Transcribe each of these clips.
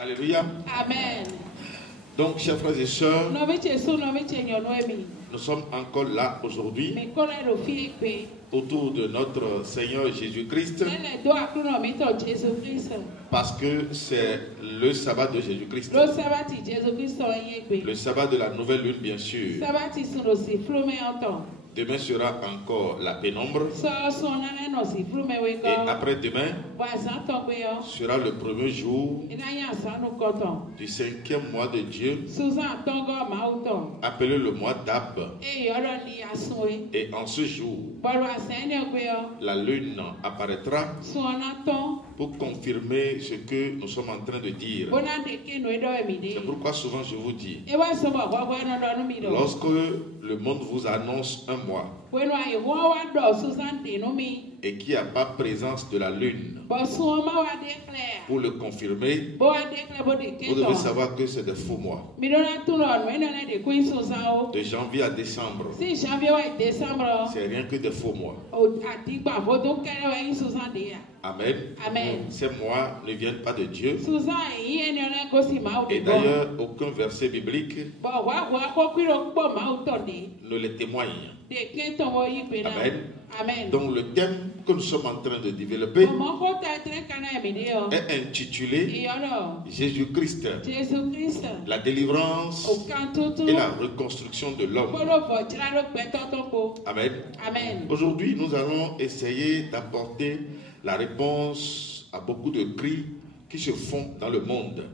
Alléluia. Amen. Donc, chers frères et sœurs, nous sommes encore là aujourd'hui autour de notre Seigneur Jésus-Christ parce que c'est le sabbat de Jésus-Christ. Le sabbat de la nouvelle lune, bien sûr. Demain sera encore la pénombre. Et après-demain sera le premier jour du 5e mois de Dieu, appelé le mois d'Ab. Et en ce jour, la lune apparaîtra pour confirmer ce que nous sommes en train de dire. C'est pourquoi souvent je vous dis, lorsque le monde vous annonce un mois et qu'il n'y a pas présence de la lune pour le confirmer, vous devez savoir que c'est des faux mois. De janvier à décembre, c'est rien que des faux mois. Amen. Amen. Ces mois ne viennent pas de Dieu. Et d'ailleurs, aucun verset biblique ne les témoigne. Amen. Amen. Donc le thème que nous sommes en train de développer est intitulé Jésus-Christ, la délivrance et la reconstruction de l'homme. Amen. Amen. Aujourd'hui, nous allons essayer d'apporter la réponse à beaucoup de cris qui se font dans le monde.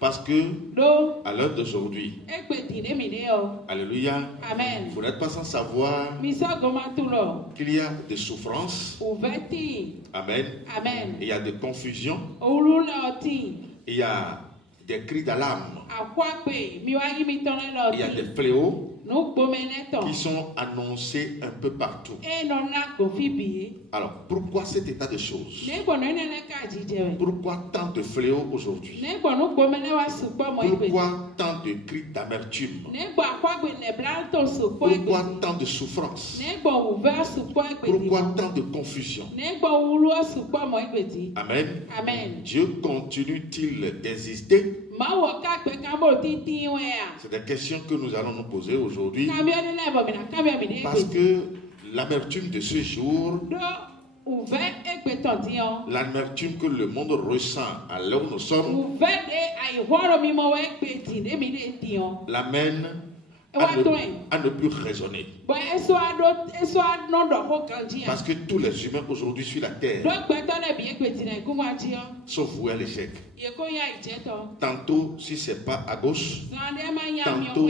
Parce que à l'heure d'aujourd'hui, alléluia, Amen. vous n'êtes pas sans savoir qu'il y a des souffrances. Amen. Amen. Il y a des confusions. Il y a des cris d'alarme. Il y a des fléaux qui sont annoncés un peu partout. Alors, pourquoi cet état de choses? Pourquoi tant de fléaux aujourd'hui? Pourquoi tant de cris d'amertume? Pourquoi tant de souffrance? Pourquoi tant de confusion? Amen. Amen. Dieu continue-t-il d'exister? C'est des questions que nous allons nous poser aujourd'hui. Parce que l'amertume de ce jour, l'amertume que le monde ressent à l'heure où nous sommes, l'amène à ne plus raisonner. Parce que tous les humains aujourd'hui sur la terre sont voués à l'échec. Tantôt si c'est pas à gauche, tantôt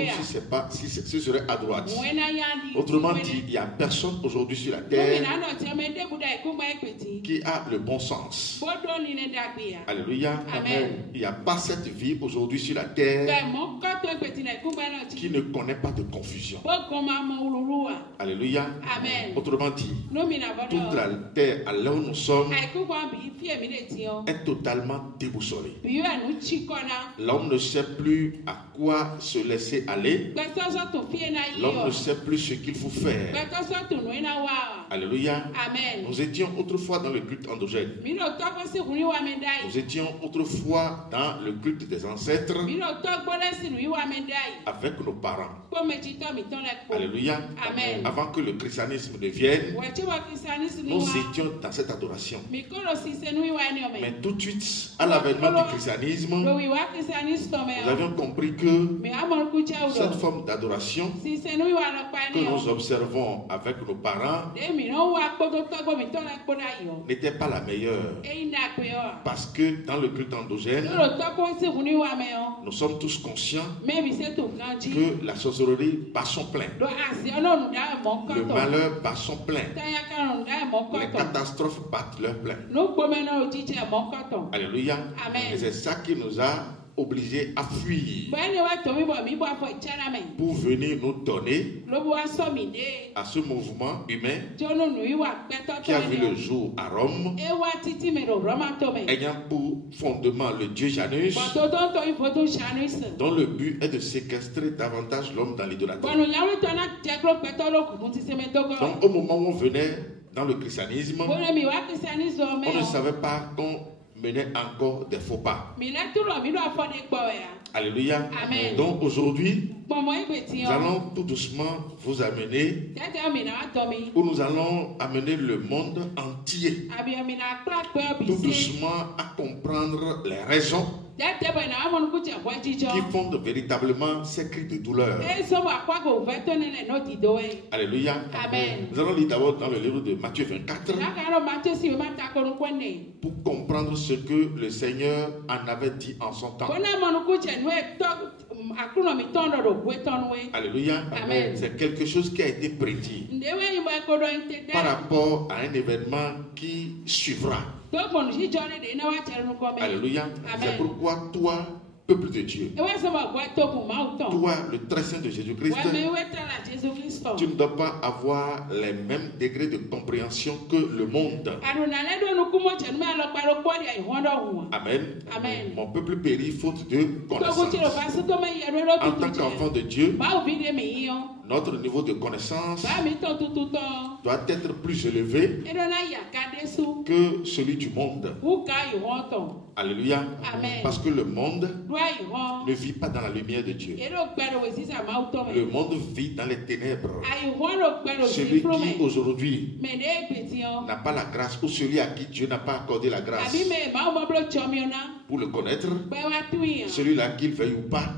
si ce serait à droite. Autrement dit, il n'y a personne aujourd'hui sur la terre qui a le bon sens. Alléluia. Amen. Il n'y a pas cette vie aujourd'hui sur la terre qui ne connaît pas de confusion. Alléluia. Amen. Autrement dit, toute la terre à l'heure où nous sommes est totalement déboussolée. L'homme ne sait plus à quoi se laisser aller. L'homme ne sait plus ce qu'il faut faire. Alléluia. Amen. Nous étions autrefois dans le culte endogène. Nous étions autrefois dans le culte des ancêtres avec nos parents. Alléluia. Amen. Avant que le christianisme ne vienne, nous étions dans cette adoration. Mais tout de suite, à l'avènement du christianisme, nous avions compris que cette forme d'adoration que nous observons avec nos parents n'était pas la meilleure. Parce que dans le culte endogène, nous sommes tous conscients que la sorcellerie bat son plein. Le malheur bat son plein. Les catastrophes battent leur plein. Alléluia. Amen. Et c'est ça qui nous a obligés à fuir pour venir nous donner à ce mouvement humain qui a vu le jour à Rome, ayant pour fondement le dieu Janus, dont le but est de séquestrer davantage l'homme dans l'idolâtrie. Donc au moment où on venait dans le christianisme, on ne savait pas qu'on menait encore des faux pas. Alléluia. Amen. Donc aujourd'hui, nous allons tout doucement vous amener où nous allons amener le monde entier tout doucement à comprendre les raisons qui font véritablement ces cris de douleur. Alléluia. Amen. Nous allons lire d'abord dans le livre de Matthieu 24 pour comprendre ce que le Seigneur en avait dit en son temps. Alléluia. Amen. C'est quelque chose qui a été prédit par rapport à un événement qui suivra. Alléluia. C'est pourquoi toi, peuple de Dieu, toi, le très saint de Jésus-Christ, tu ne dois pas avoir les mêmes degrés de compréhension que le monde. Amen. Amen. Mon peuple périt faute de connaissance. En tant qu'enfant de Dieu, notre niveau de connaissance doit être plus élevé que celui du monde. Alléluia. Amen. Parce que le monde ne vit pas dans la lumière de Dieu. Le monde vit dans les ténèbres. Celui qui aujourd'hui n'a pas la grâce, ou celui à qui Dieu n'a pas accordé la grâce pour le connaître, celui-là qu'il veuille ou pas,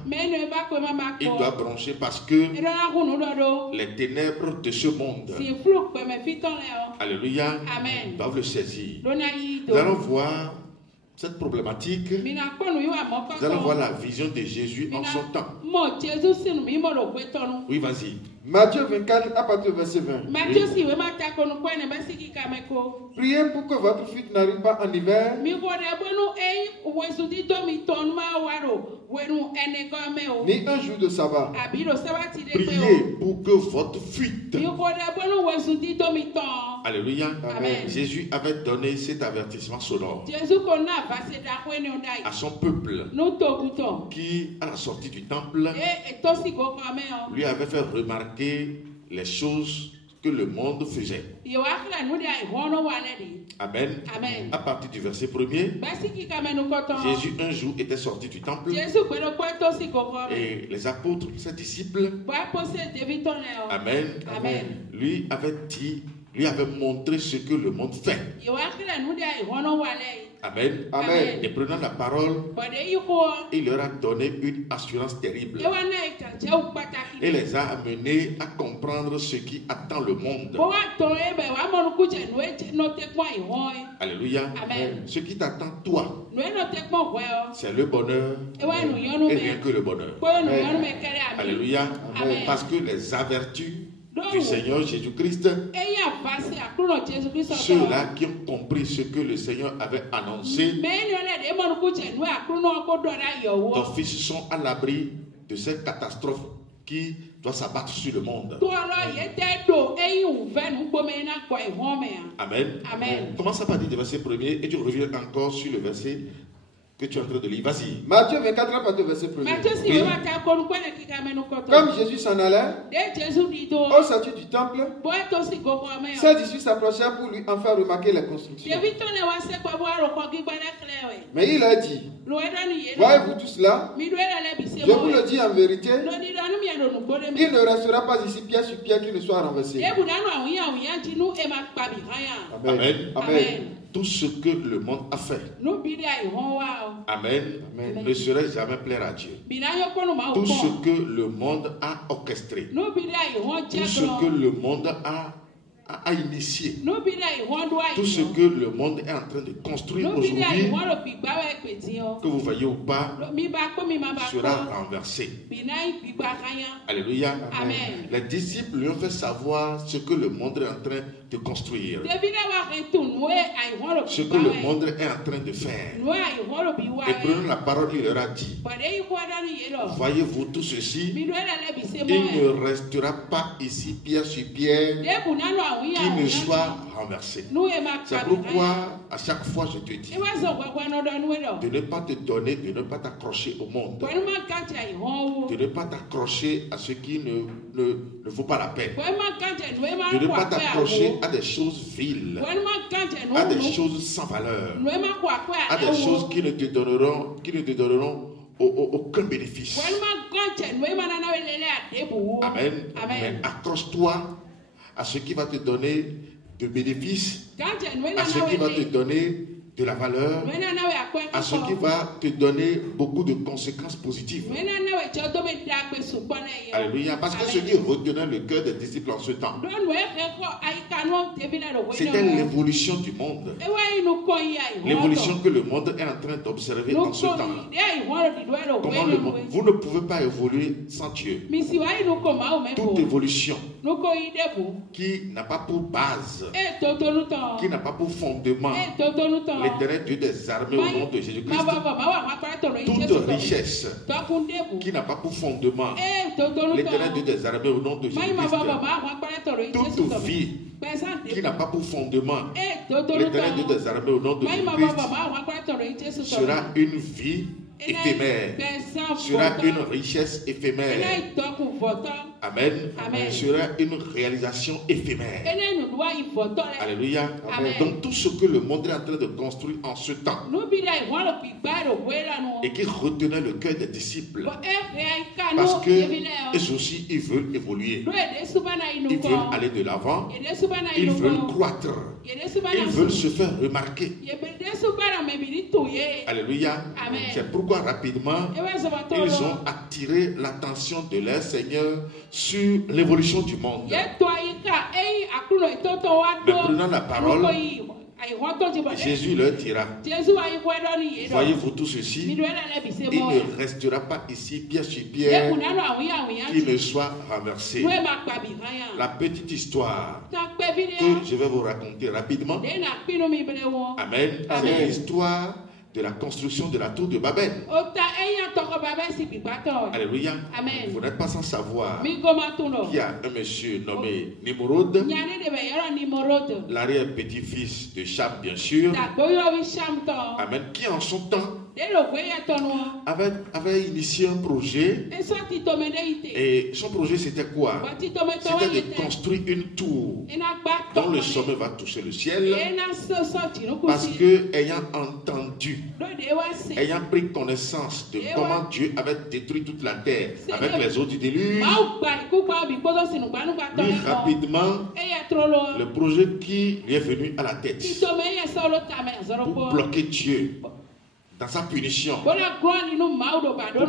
il doit broncher parce que les ténèbres de ce monde, alléluia, doivent le saisir. Nous allons voir cette problématique. Nous allons voir la vision de Jésus en son temps. Oui, vas-y. Matthieu 24 à partir du verset 20. Priez pour que votre fuite n'arrive pas en hiver. Ni un jour de sabbat. Priez pour que votre fuite. Alléluia. Amen. Jésus avait donné cet avertissement sonore à son peuple qui, à la sortie du temple, lui avait fait remarquer les choses que le monde faisait. Amen. Amen. À partir du verset 1er, Jésus un jour était sorti du temple et les apôtres, ses disciples, Amen, Amen, lui avait montré ce que le monde fait. Amen. Amen. Et prenant la parole, il leur a donné une assurance terrible. Il les a amenés à comprendre ce qui attend le monde. Alléluia. Amen. Ce qui t'attend toi, c'est le bonheur et rien que le bonheur. Amen. Alléluia. Amen. Parce que les avertus du Seigneur Jésus-Christ, ceux-là qui ont compris ce que le Seigneur avait annoncé, d'office sont à l'abri de cette catastrophe qui doit s'abattre sur le monde. Amen. Amen. Commence à partir du verset 1er et tu reviens encore sur le verset que tu es en train de lire. Vas-y. Matthieu 24, à partir du verset 1er. Oui. Comme Jésus s'en allait au sortir du temple, ses disciples s'approchèrent pour lui en faire remarquer les constructions. Mais il a dit, voyez-vous tout cela? Je vous le dis en vérité, il ne restera pas ici pierre sur pierre qui ne soit renversé. Amen. Amen. Tout ce que le monde a fait, Amen, Amen, ne saurait jamais plaire à Dieu. Tout ce que le monde a orchestré, tout ce que le monde a initié, tout ce que le monde est en train de construire aujourd'hui, que vous voyez ou pas, sera renversé. Alléluia. Amen. Les disciples lui ont fait savoir ce que le monde est en train de construire, ce que le monde est en train de faire. Et prenant la parole, il leur a dit, voyez-vous tout ceci, il ne restera pas ici pierre sur pierre qui ne soit renverser. C'est pourquoi à chaque fois je te dis de ne pas te donner, de ne pas t'accrocher au monde, de ne pas t'accrocher à ce qui ne vaut pas la peine, de ne pas t'accrocher à des choses viles, à des choses sans valeur, à des choses qui ne te donneront aucun bénéfice. Amen. Mais accroche-toi à ce qui va te donner de bénéfices, à ce qui va te donner de la valeur, à ce qui va te donner beaucoup de conséquences positives. Alléluia. Parce que ce qui retenait le cœur des disciples en ce temps, c'était l'évolution du monde. L'évolution que le monde est en train d'observer en ce temps. Comment le monde, vous ne pouvez pas évoluer sans Dieu. Toute évolution qui n'a pas pour base, qui n'a pas pour fondement l'Éternel Dieu des armées au nom de Jésus-Christ, toute richesse qui n'a pas pour fondement l'Éternel Dieu des armées au nom de Jésus-Christ, toute vie qui n'a pas pour fondement l'Éternel Dieu des armées au nom de Jésus-Christ sera une vie éphémère, sera une richesse éphémère. Amen. Amen. Sera une réalisation éphémère. Alléluia. Amen. Donc tout ce que le monde est en train de construire en ce temps et qui retenait le cœur des disciples, parce que eux aussi ils veulent évoluer, ils veulent aller de l'avant, ils veulent croître, ils veulent se faire remarquer. Alléluia. C'est pourquoi rapidement ils ont attiré l'attention de leur Seigneur sur l'évolution du monde. Mais prenant la parole, Jésus leur dira: voyez-vous tout ceci, il ne restera pas ici pierre sur pierre qui ne soit renversé. La petite histoire que je vais vous raconter rapidement, amen, c'est l'histoire de la construction de la tour de Babel. Alléluia. Amen. Vous n'êtes pas sans savoir qu'il y a un monsieur nommé Nimrod, l'arrière-petit-fils de Cham, bien sûr. Amen. Qui en son temps avait initié un projet. Et son projet c'était quoi? C'était de construire une tour dont le sommet va toucher le ciel. Parce que ayant entendu, ayant pris connaissance de comment Dieu avait détruit toute la terre avec les eaux du déluge, lui rapidement le projet qui lui est venu à la tête pour bloquer Dieu dans sa punition, pour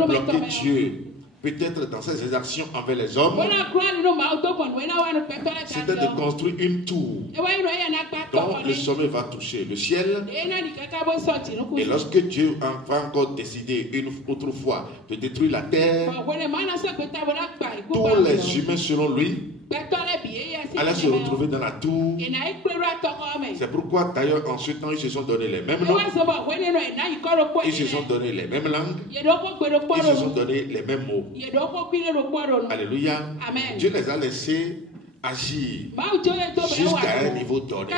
bloquer Dieu peut-être dans ses actions envers les hommes, c'était de construire une tour dont le sommet va toucher le ciel. Et lorsque Dieu va encore décider une autre fois de détruire la terre, tous les humains selon lui allaient se retrouver dans la tour. C'est pourquoi d'ailleurs en ce temps ils se sont donné les mêmes noms, ils se sont donné les mêmes langues, ils se sont donné les mêmes mots. Alléluia. Amen. Dieu les a laissés agir jusqu'à un niveau donné.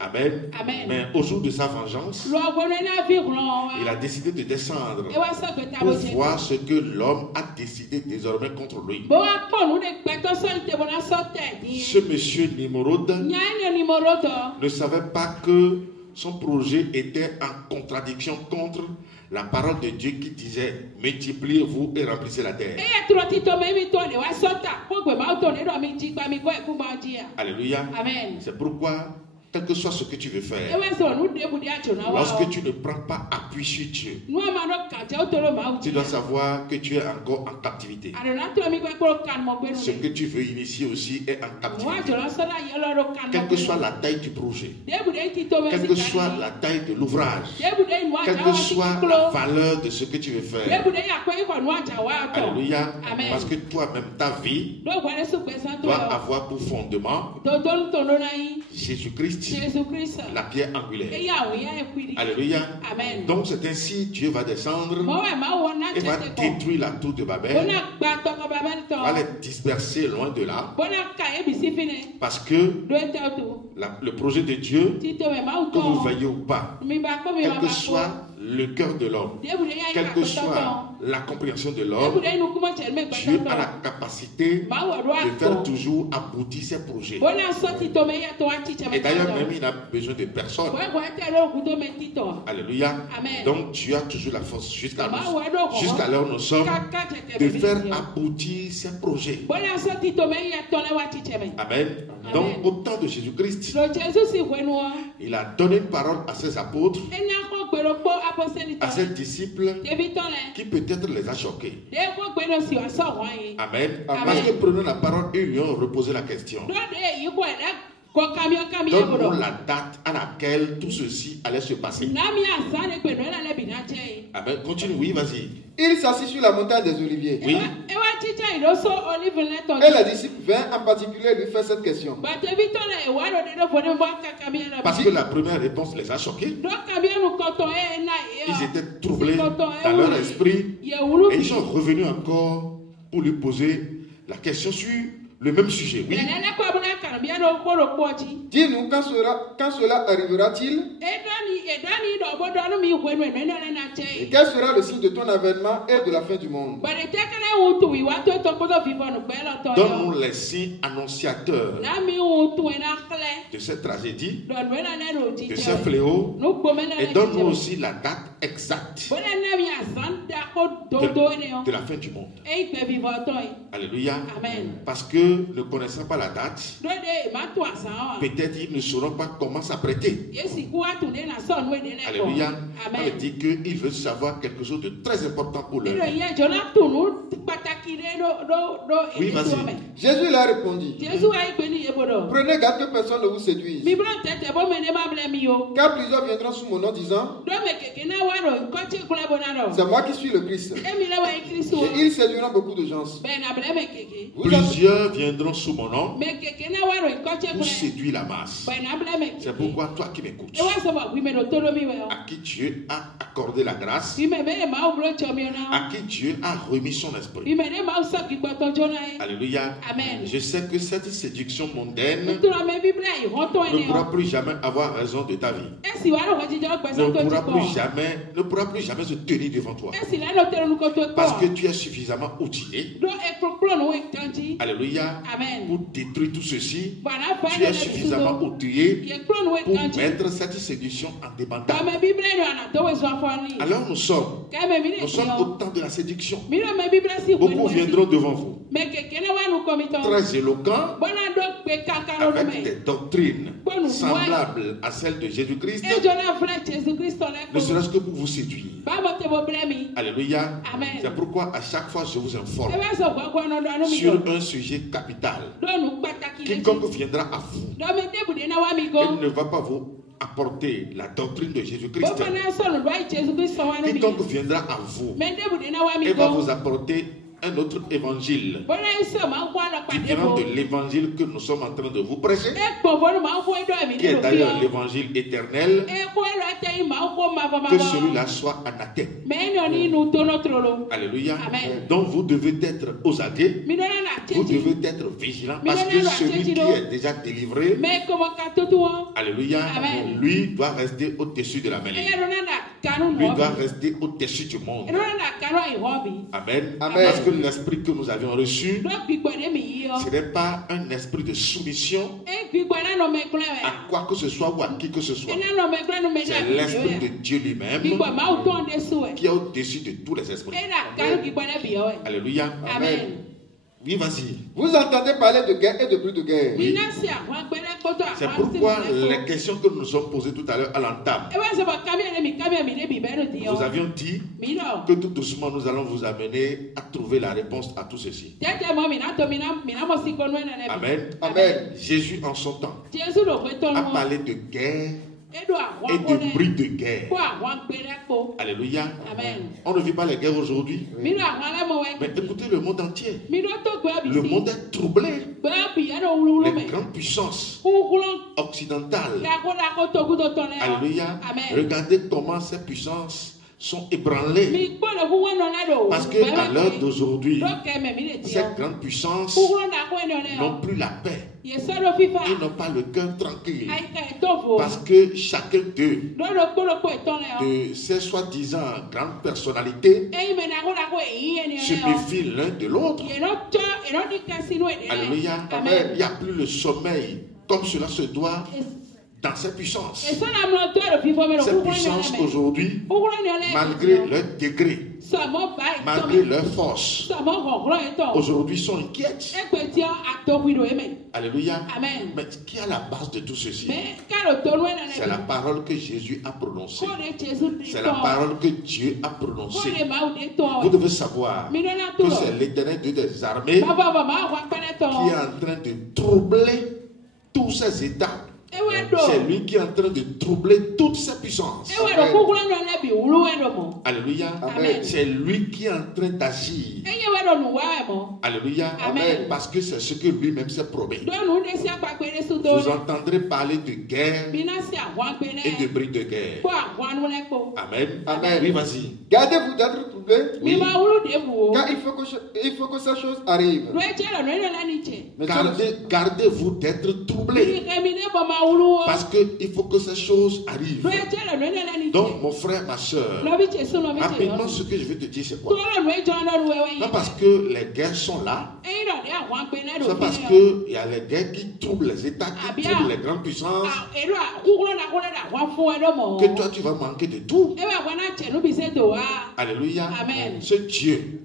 Amen. Amen. Mais au jour de sa vengeance, il a décidé de descendre pour voir ce que l'homme a décidé désormais contre lui. Ce monsieur Nimrod ne savait pas que son projet était en contradiction contre la parole de Dieu qui disait: multipliez-vous et remplissez la terre. Alléluia. Amen. C'est pourquoi, quel que soit ce que tu veux faire, lorsque tu ne prends pas appui sur Dieu, tu dois savoir que tu es encore en captivité. Ce que tu veux initier aussi est en captivité. Quelle que soit la taille du projet, quelle que soit la taille de l'ouvrage, Quelle que soit la valeur de ce que tu veux faire. Alléluia. Parce que toi-même, ta vie doit avoir pour fondement Jésus-Christ, la pierre angulaire. Alléluia. Donc c'est ainsi Dieu va descendre et va détruire la tour de Babel, va les disperser loin de là, parce que le projet de Dieu, que vous veillez ou pas, quel que soit le cœur de l'homme, quelle que soit la compréhension de l'homme, Dieu a la capacité de faire toujours aboutir ses projets. Et d'ailleurs, même il n'a besoin de personne. Alléluia. Donc Dieu a toujours la force jusqu'à l'heure où nous sommes de faire aboutir ses projets. Amen. Donc au temps de Jésus-Christ, il a donné une parole à ses apôtres, à ses disciples, qui peut-être les a choqués. Amen. Parce que prenons la parole et lui ont reposé la question. Donne-nous la date à laquelle tout ceci allait se passer. Amen. Continue, oui, vas-y. Il s'assit sur la montagne des Oliviers. Oui. Et les disciples vinrent en particulier lui faire cette question. Parce que la première réponse les a choqués. Ils étaient troublés dans leur esprit. Et ils sont revenus encore pour lui poser la question sur le même sujet. Oui. Dis-nous, quand cela arrivera-t-il? Et quel sera le signe de ton avènement et de la fin du monde? Donne-nous les signes annonciateurs de cette tragédie, de ce fléau, et donne-nous aussi la date exacte de la fin du monde. Alléluia. Parce que ne connaissant pas la date, peut-être ils ne sauront pas comment s'apprêter. Alléluia. Ça veut dire qu'ils veulent savoir quelque chose de très important pour leur vie. Oui, vas-y. Jésus leur répondit: prenez garde que personne ne vous séduise. Car plusieurs viendront sous mon nom disant: c'est moi qui suis le Christ. Et ils séduiront beaucoup de gens. Plusieurs viendront sous mon nom pour séduire la masse. C'est pourquoi toi qui m'écoutes, à qui Dieu a accordé la grâce, à qui Dieu a remis son esprit. Alléluia. Je sais que cette séduction mondaine ne pourra plus jamais avoir raison de ta vie. Ne pourra plus jamais se tenir devant toi. Parce que tu es suffisamment outillé. Alléluia. Pour détruire tout ceci, tu es suffisamment outillé pour mettre cette séduction en débandade. Alors nous sommes au temps de la séduction. Beaucoup viendront devant vous, très éloquents, avec des doctrines semblables à celles de Jésus-Christ, ne serait-ce que pour vous séduire. Alléluia. C'est pourquoi à chaque fois je vous informe sur un sujet capital. Quiconque viendra à vous, il ne va pas vous apporter la doctrine de Jésus-Christ. Quiconque viendra à vous, il va vous apporter un autre évangile différent de l'évangile que nous sommes en train de vous prêcher, qui est d'ailleurs l'évangile éternel. Que celui-là soit anathème. Alléluia. Donc vous devez être aux aguets, vous devez être vigilants, parce que celui qui est déjà délivré, alléluia, lui doit rester au-dessus de la mêlée. Lui doit rester au-dessus du monde. Amen. Parce que l'esprit que nous avions reçu, ce n'est pas un esprit de soumission à quoi que ce soit ou à qui que ce soit. C'est l'esprit de Dieu lui-même qui est au-dessus de tous les esprits. Alléluia. Amen. Oui, vas-y. Vous entendez parler de guerre et de bruit de guerre. Oui. C'est pourquoi les questions que nous nous sommes posées tout à l'heure à l'entame, nous avions dit que tout doucement nous allons vous amener à trouver la réponse à tout ceci. Amen. Amen. Jésus en son temps a parlé de guerre et des bruits de guerre. Alléluia. Amen. On ne vit pas les guerres aujourd'hui. Oui. Mais écoutez le monde entier. Le monde est troublé. Les grandes puissances occidentales. Alléluia. Amen. Regardez comment ces puissances sont ébranlés parce qu'à l'heure d'aujourd'hui, ces grandes puissances n'ont plus la paix. Ils n'ont pas le cœur tranquille parce que chacun d'eux, de ces soi-disant grandes personnalités, se méfie l'un de l'autre. Alléluia. Amen. Il n'y a plus le sommeil comme cela se doit dans ces puissances. Ces puissances aujourd'hui, malgré leur degré, malgré leur force, aujourd'hui sont inquiètes. Alléluia. Amen. Mais qui est à la base de tout ceci? C'est la parole que Jésus a prononcée. C'est la parole que Dieu a prononcée. Vous devez savoir que c'est l'Éternel Dieu des armées qui est en train de troubler tous ces états. C'est lui qui est en train de troubler toutes ces puissances. Alléluia. Amen. C'est lui qui est en train d'agir. Alléluia. Amen. Parce que c'est ce que lui-même s'est promis. Vous entendrez parler de guerre et de bruit de guerre. Amen. Amen. Oui, vas-y. Gardez-vous d'être troublés. Oui. Car il faut que ces choses arrivent. Gardez-vous d'être troublés. Parce qu'il faut que ces choses arrivent. Donc, mon frère, ma soeur, rapidement, ce que je vais te dire, c'est quoi? Pas parce que les guerres sont là. C'est parce qu'il y a les guerres qui troublent les États, qui troublent les grandes puissances. Que toi, tu vas manquer de tout. Alléluia. Amen. Ce Dieu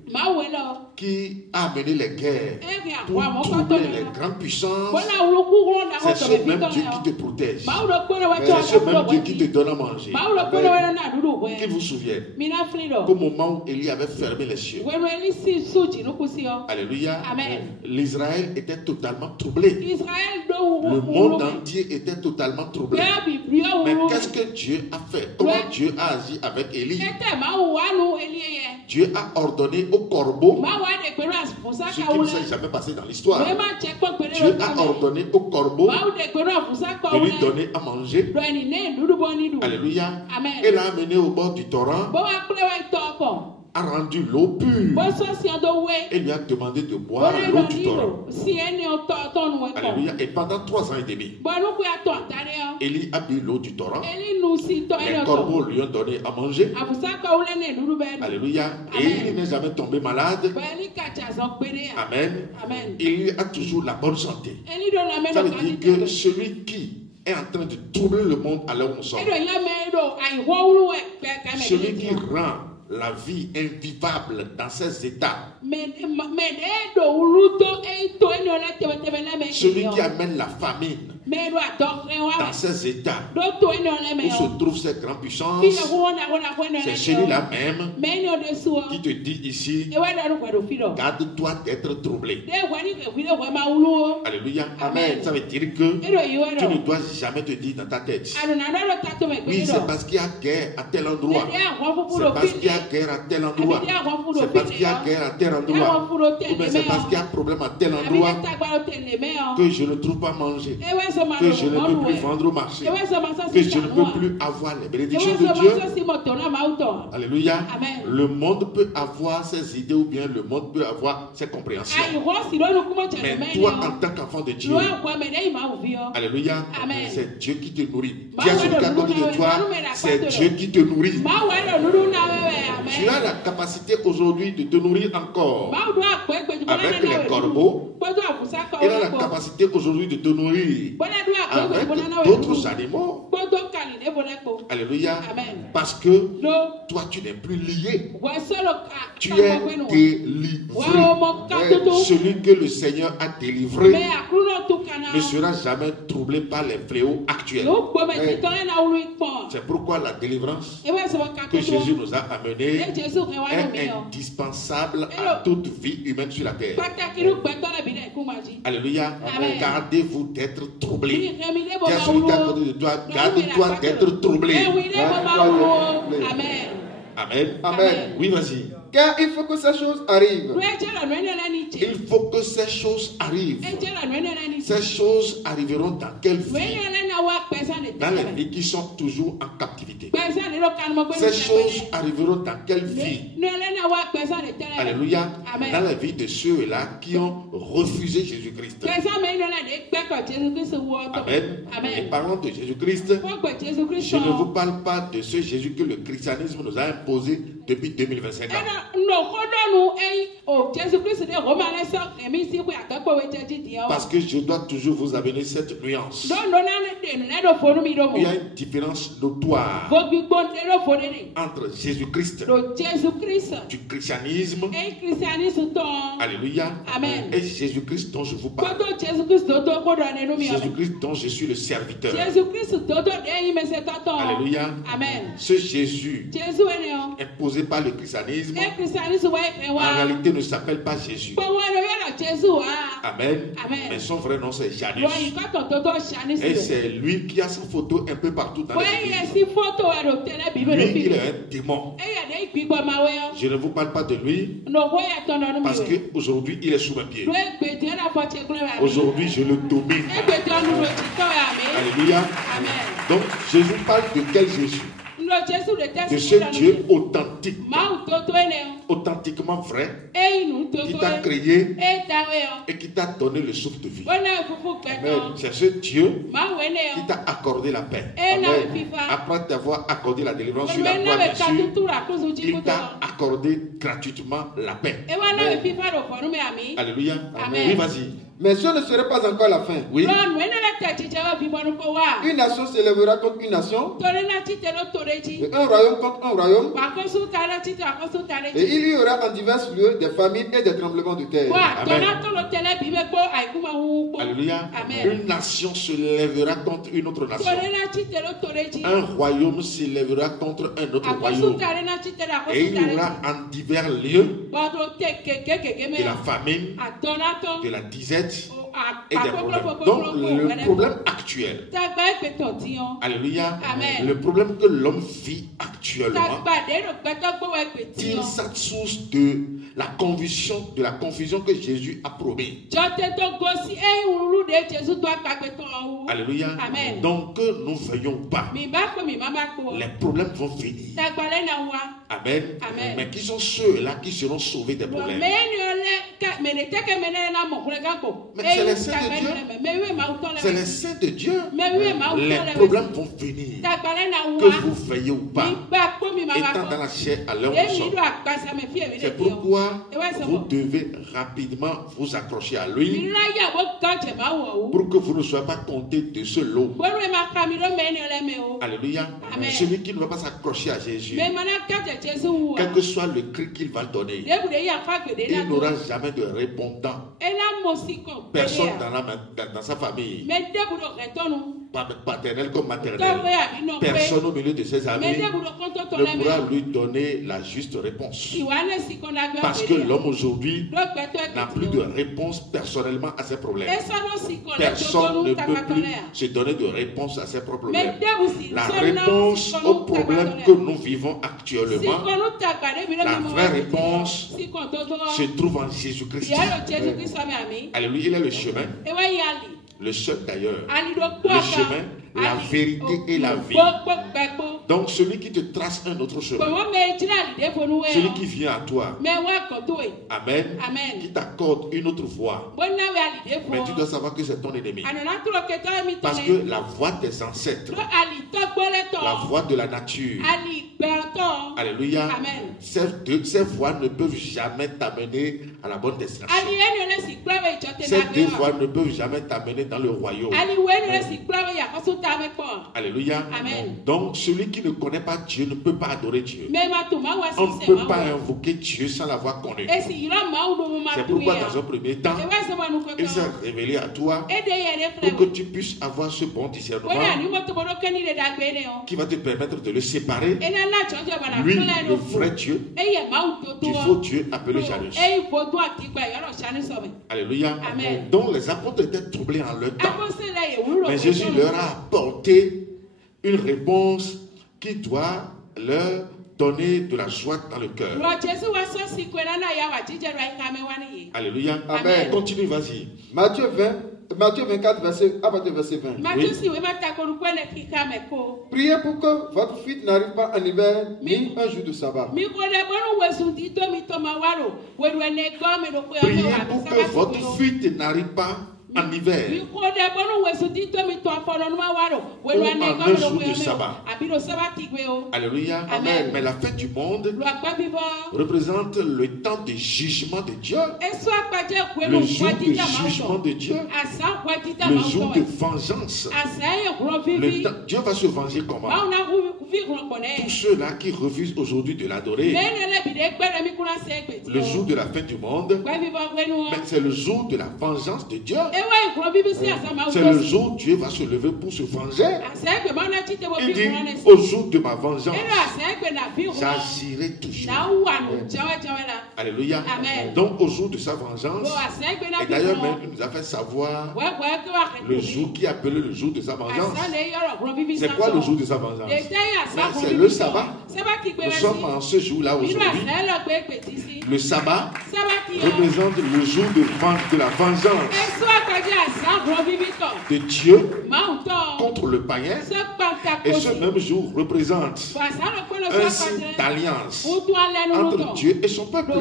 qui a amené les guerres pour troubler les grandes puissances, c'est ce même Dieu qui te protège. C'est ce même Dieu qui te donne à manger. Qui vous souvient qu'au moment où Élie avait fermé les cieux, alléluia, l'Israël était totalement troublé. Le monde entier était totalement troublé. Mais qu'est-ce que Dieu a fait? Comment Dieu a agi avec Élie? Dieu a ordonné au corbeau, ce qui ne s'est jamais passé dans l'histoire. Dieu a ordonné au corbeau de lui donner à manger. Alléluia. Et l'a amené au bord du torrent, a rendu l'eau pure et lui a demandé de boire l'eau du torrent. Alléluia. Et pendant 3 ans et demi, Élie a bu l'eau du torrent. Les corbeaux lui ont donné à manger. Alléluia. Et il n'est jamais tombé malade. Amen. Il a toujours la bonne santé. Ça veut dire que celui qui est en train de troubler le monde à l'heure où nous sommes, celui qui rend la vie invivable dans ces états, celui qui amène la famine dans ces états où se trouvent ces grandes puissances, c'est celui-là même qui te dit ici, garde-toi d'être troublé. Alléluia. Amen. Ça veut dire que tu ne dois jamais te dire dans ta tête, oui, c'est parce qu'il y a guerre à tel endroit, c'est parce qu'il y a guerre à tel endroit, c'est parce qu'il y a guerre à tel endroit, ou bien c'est parce qu'il y a problème à tel endroit que je ne trouve pas manger, que je ne peux plus vendre au marché, que je ne peux plus avoir les bénédictions de Dieu. Alléluia. Le monde peut avoir ses idées ou bien le monde peut avoir ses compréhensions. Mais toi, en tant qu'enfant de Dieu, alléluia, c'est Dieu qui te nourrit. Dis à celui qui est à côté de toi, c'est Dieu qui te nourrit. Tu as la capacité aujourd'hui de te nourrir encore avec les corbeaux. Il a la capacité aujourd'hui de te nourrir avec d'autres animaux. Alléluia. Parce que toi, tu n'es plus lié. Tu es délivré. Celui que le Seigneur a délivré ne sera jamais troublé par les fléaux actuels. C'est pourquoi la délivrance que Jésus nous a amenée est indispensable à toute vie humaine sur la terre. Alléluia. Gardez-vous d'être troublé. Dis à celui qui est à côté de toi, garde de toi d'être troublé. Amen. Amen. Amen. Oui, vas-y. Car il faut que ces choses arrivent. Il faut que ces choses arrivent. Ces choses arriveront dans quelle vie? Dans les vies qui sont toujours en captivité. Ces choses arriveront dans quelle vie? Alléluia. Dans la vie de ceux-là qui ont refusé Jésus-Christ. Amen. Et parlant de Jésus-Christ, je ne vous parle pas de ce Jésus que le christianisme nous a imposé depuis 2025 ans. Parce que je dois toujours vous amener cette nuance. Il y a une différence notoire entre Jésus-Christ du christianisme, alléluia, et Jésus-Christ dont je vous parle. Jésus-Christ dont je suis le serviteur. Alléluia. Ce Jésus imposé par le christianisme en réalité ne s'appelle pas Jésus. Amen. Mais son vrai nom c'est Janus. Et c'est lui qui a sa photo un peu partout dans l'église. Lui, il est un démon. Je ne vous parle pas de lui parce qu'aujourd'hui il est sous mes pieds. Aujourd'hui je le domine. Alléluia. Donc je vous parle de quel Jésus? De ce Dieu authentique, authentiquement vrai, qui t'a créé et qui t'a donné le souffle de vie. C'est ce Dieu qui t'a accordé la paix. Amen. Après t'avoir accordé la délivrance sur la croix, bien sûr, il t'a accordé gratuitement la paix. Amen. Alléluia. Amen. Oui, vas-y. Mais ce ne serait pas encore la fin. Oui. Une nation s'élèvera contre une nation, et un royaume contre un royaume, et il y aura en divers lieux des famines et des tremblements de terre. Amen. Alléluia. Une nation se lèvera contre une autre nation. Un royaume s'élèvera contre un autre royaume. Et il y aura en divers lieux de la famine, de la disette et des problèmes. Donc le problème actuel, alléluia, le problème que l'homme vit actuellement tire sa source de la confusion que Jésus a promis. Alléluia. Donc que nous ne veillons pas, les problèmes vont venir. Amen. Mais qui sont ceux-là qui seront sauvés des problèmes? Mais c'est les saints de Dieu. C'est les saints de Dieu. Les problèmes vont venir. Que vous veillez ou pas, étant dans la chair à l'heure où nous sommes. C'est pourquoi vous devez rapidement vous accrocher à lui pour que vous ne soyez pas comptés de ce lot. Alléluia. Celui qui ne va pas s'accrocher à Jésus, quel que soit le cri qu'il va donner, il n'aura jamais de répondant. Personne dans sa famille, paternelle comme maternelle, personne au milieu de ses amis ne pourra lui donner la juste réponse. Parce que l'homme aujourd'hui n'a plus de réponse personnellement à ses problèmes. Personne ne peut plus se donner de réponse à ses problèmes. La réponse aux problèmes que nous vivons actuellement, la vraie réponse se trouve en Jésus-Christ. Alléluia, il est le chemin. Le seul d'ailleurs, le chemin, la vérité et la vie. Donc celui qui te trace un autre chemin, celui qui vient à toi, amen, qui t'accorde une autre voie, mais tu dois savoir que c'est ton ennemi. Parce que la voie des ancêtres, la voie de la nature, alléluia, ces voies ne peuvent jamais t'amener à la bonne destination. Ces deux voies ne peuvent jamais t'amener dans le royaume. Alléluia. Donc celui qui ne connaît pas Dieu ne peut pas adorer Dieu. On ne peut pas invoquer Dieu sans l'avoir connu. C'est pourquoi dans un premier temps, il s'est révélé à toi pour que tu puisses avoir ce bon discernement qui va te permettre de le séparer. Lui, le vrai Dieu, du faux Dieu appelé Janus. Alléluia. Donc les apôtres étaient troublés en leur temps. Mais Jésus leur a apporté une réponse qui doit leur donner de la joie dans le cœur. Alléluia. Amen. Continue, vas-y. Matthieu 24, à partir du verset 20. Oui. Priez pour que votre fuite n'arrive pas en hiver, ni un jour de sabbat. Priez pour que votre fuite n'arrive pas en hiver ou en un jour de sabbat. Alléluia. Amen. Mais la fin du monde représente le temps de jugement de Dieu, le jour de jugement de Dieu, le jour de vengeance. Dieu va se venger comment? Tous ceux-là qui refusent aujourd'hui de l'adorer. Le jour de la fin du monde, c'est le jour de la vengeance de Dieu. C'est le jour où Dieu va se lever pour se venger. Il dit, au jour de ma vengeance, j'agirai toujours. Alléluia. Donc au jour de sa vengeance, et d'ailleurs même il nous a fait savoir le jour qui est appelé le jour de sa vengeance. C'est quoi le jour de sa vengeance? C'est le sabbat. Nous sommes en ce jour-là aujourd'hui. Le sabbat représente le jour de la vengeance de Dieu contre le païen. Et ce même jour représente un signe d'alliance entre Dieu et son peuple.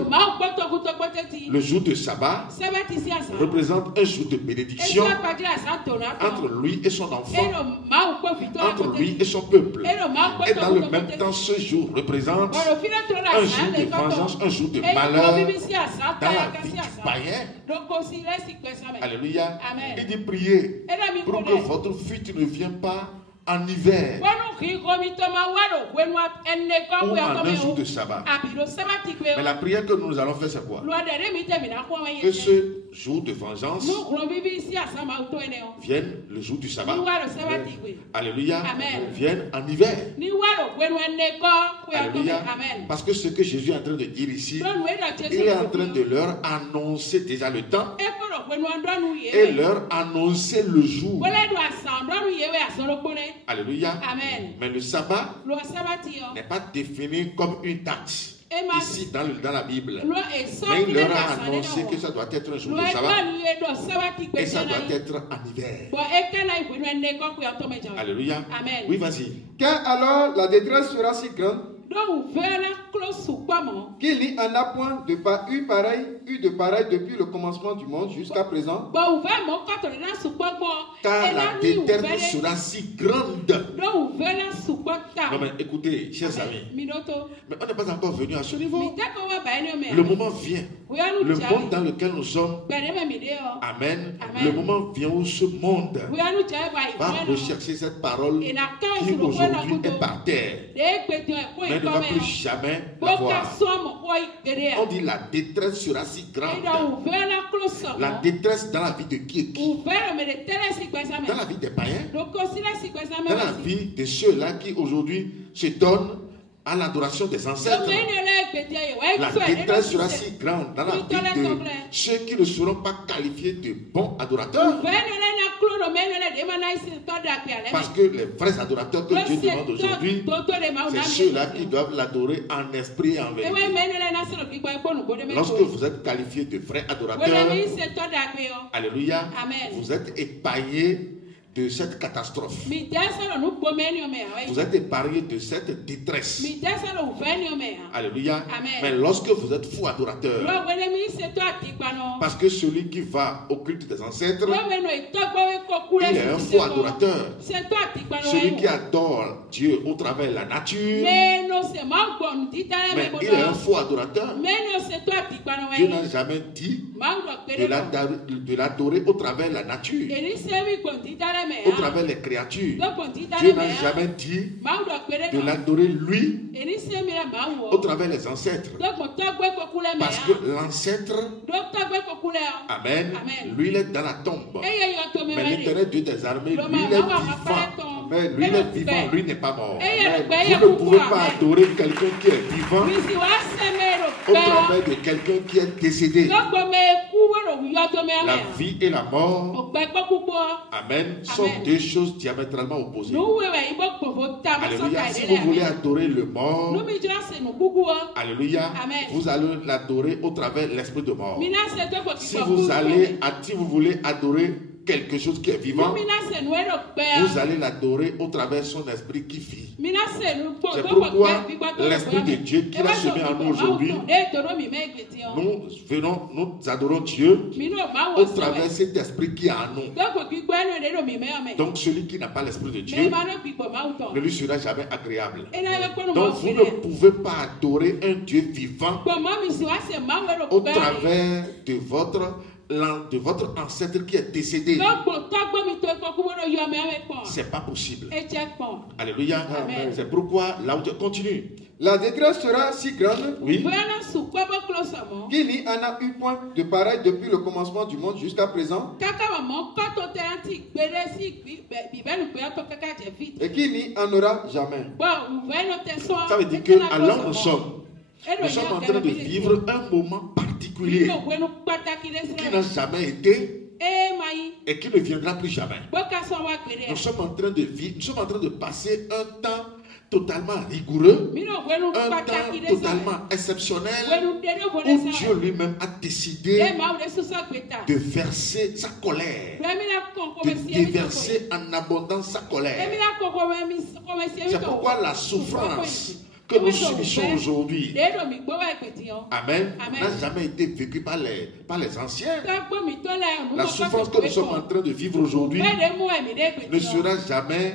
Le jour de sabbat représente un jour de bénédiction entre lui et son enfant, entre lui et son peuple. Et dans le même temps, ce jour représente un jour de vengeance, un jour de malheur dans la vie du païen. Alléluia. Il dit priez pour que votre fuite ne vienne pas en hiver ou en un jour de sabbat. Mais la prière que nous allons faire, c'est quoi? Que ce jour de vengeance vienne le jour du sabbat. Alléluia. Vienne en hiver. Alléluia. Parce que ce que Jésus est en train de dire ici, il est en train de leur annoncer déjà le temps et leur annoncer le jour. Alléluia. Amen. Mais le sabbat n'est pas défini comme une date ici dans la Bible. Mais il leur a annoncé que ça doit être un jour de sabbat et ça doit être en hiver. Alléluia. Amen. Oui, vas-y. Quand alors la détresse sera si grande qu'il n'y en a point eu de pareil depuis le commencement du monde jusqu'à présent. Car la détresse sera si grande. Non mais écoutez, chers amis, mais on n'est pas encore venu à ce niveau. Le moment vient. Le monde dans lequel nous sommes, amen, le moment vient où ce monde va rechercher cette parole qui aujourd'hui est par terre, mais ne va plus jamais la voir. On dit la détresse sera si grande. La détresse dans la vie de qui? Dans la vie des païens, dans la vie de ceux-là qui aujourd'hui se donnent à l'adoration des ancêtres. La détresse sera si grande dans la vie de ceux qui ne seront pas qualifiés de bons adorateurs. Parce que les vrais adorateurs que Dieu demande aujourd'hui, c'est ceux-là qui doivent l'adorer en esprit et en vérité. Lorsque vous êtes qualifiés de vrais adorateurs, alléluia, vous êtes épargnés de cette catastrophe. Vous êtes épargnés de cette détresse. Alléluia. Mais lorsque vous êtes fou adorateur, parce que celui qui va au culte des ancêtres, il est un faux adorateur. Celui qui adore Dieu au travers de la nature, mais il est un faux adorateur. Dieu n'a jamais dit de l'adorer au travers de la nature, au travers des créatures. Dieu n'a jamais dit de l'adorer lui au travers des ancêtres. Parce que l'ancêtre, amen, lui il est dans la tombe. Mais l'Éternel Dieu des armées, lui il est vivant. Amen. Lui il est vivant, lui n'est pas mort. Vous ne pouvez pas adorer quelqu'un qui est vivant au travers de quelqu'un qui est décédé. La vie et la mort, amen, sont deux choses diamétralement opposées. Alléluia. Si vous voulez adorer le mort, alléluia, vous allez l'adorer au travers de l'esprit de mort. Si vous voulez adorer quelque chose qui est vivant, vous allez l'adorer au travers de son esprit qui vit. C'est pourquoi l'esprit de Dieu qui a semé en nous aujourd'hui, nous adorons Dieu au travers de cet esprit qui est en nous. Donc celui qui n'a pas l'esprit de Dieu ne lui sera jamais agréable. Donc vous ne pouvez pas adorer un Dieu vivant au travers de votre ancêtre qui est décédé. C'est pas possible. Alléluia. C'est pourquoi là où Dieu continue. La détresse sera si grande qu'il n'y en a eu point de pareil depuis le commencement du monde jusqu'à présent, et qu'il n'y en aura jamais. Ça veut dire que à là où nous sommes en train de vivre un moment particulier qui n'a jamais été et qui ne viendra plus jamais. Nous sommes en train de vivre, nous sommes en train de passer un temps totalement rigoureux, un temps totalement exceptionnel où Dieu lui-même a décidé de verser sa colère, de déverser en abondance sa colère. C'est pourquoi la souffrance que nous subissons aujourd'hui, amen, n'a jamais été vécue par les anciens. La souffrance que nous sommes en train de vivre aujourd'hui ne sera jamais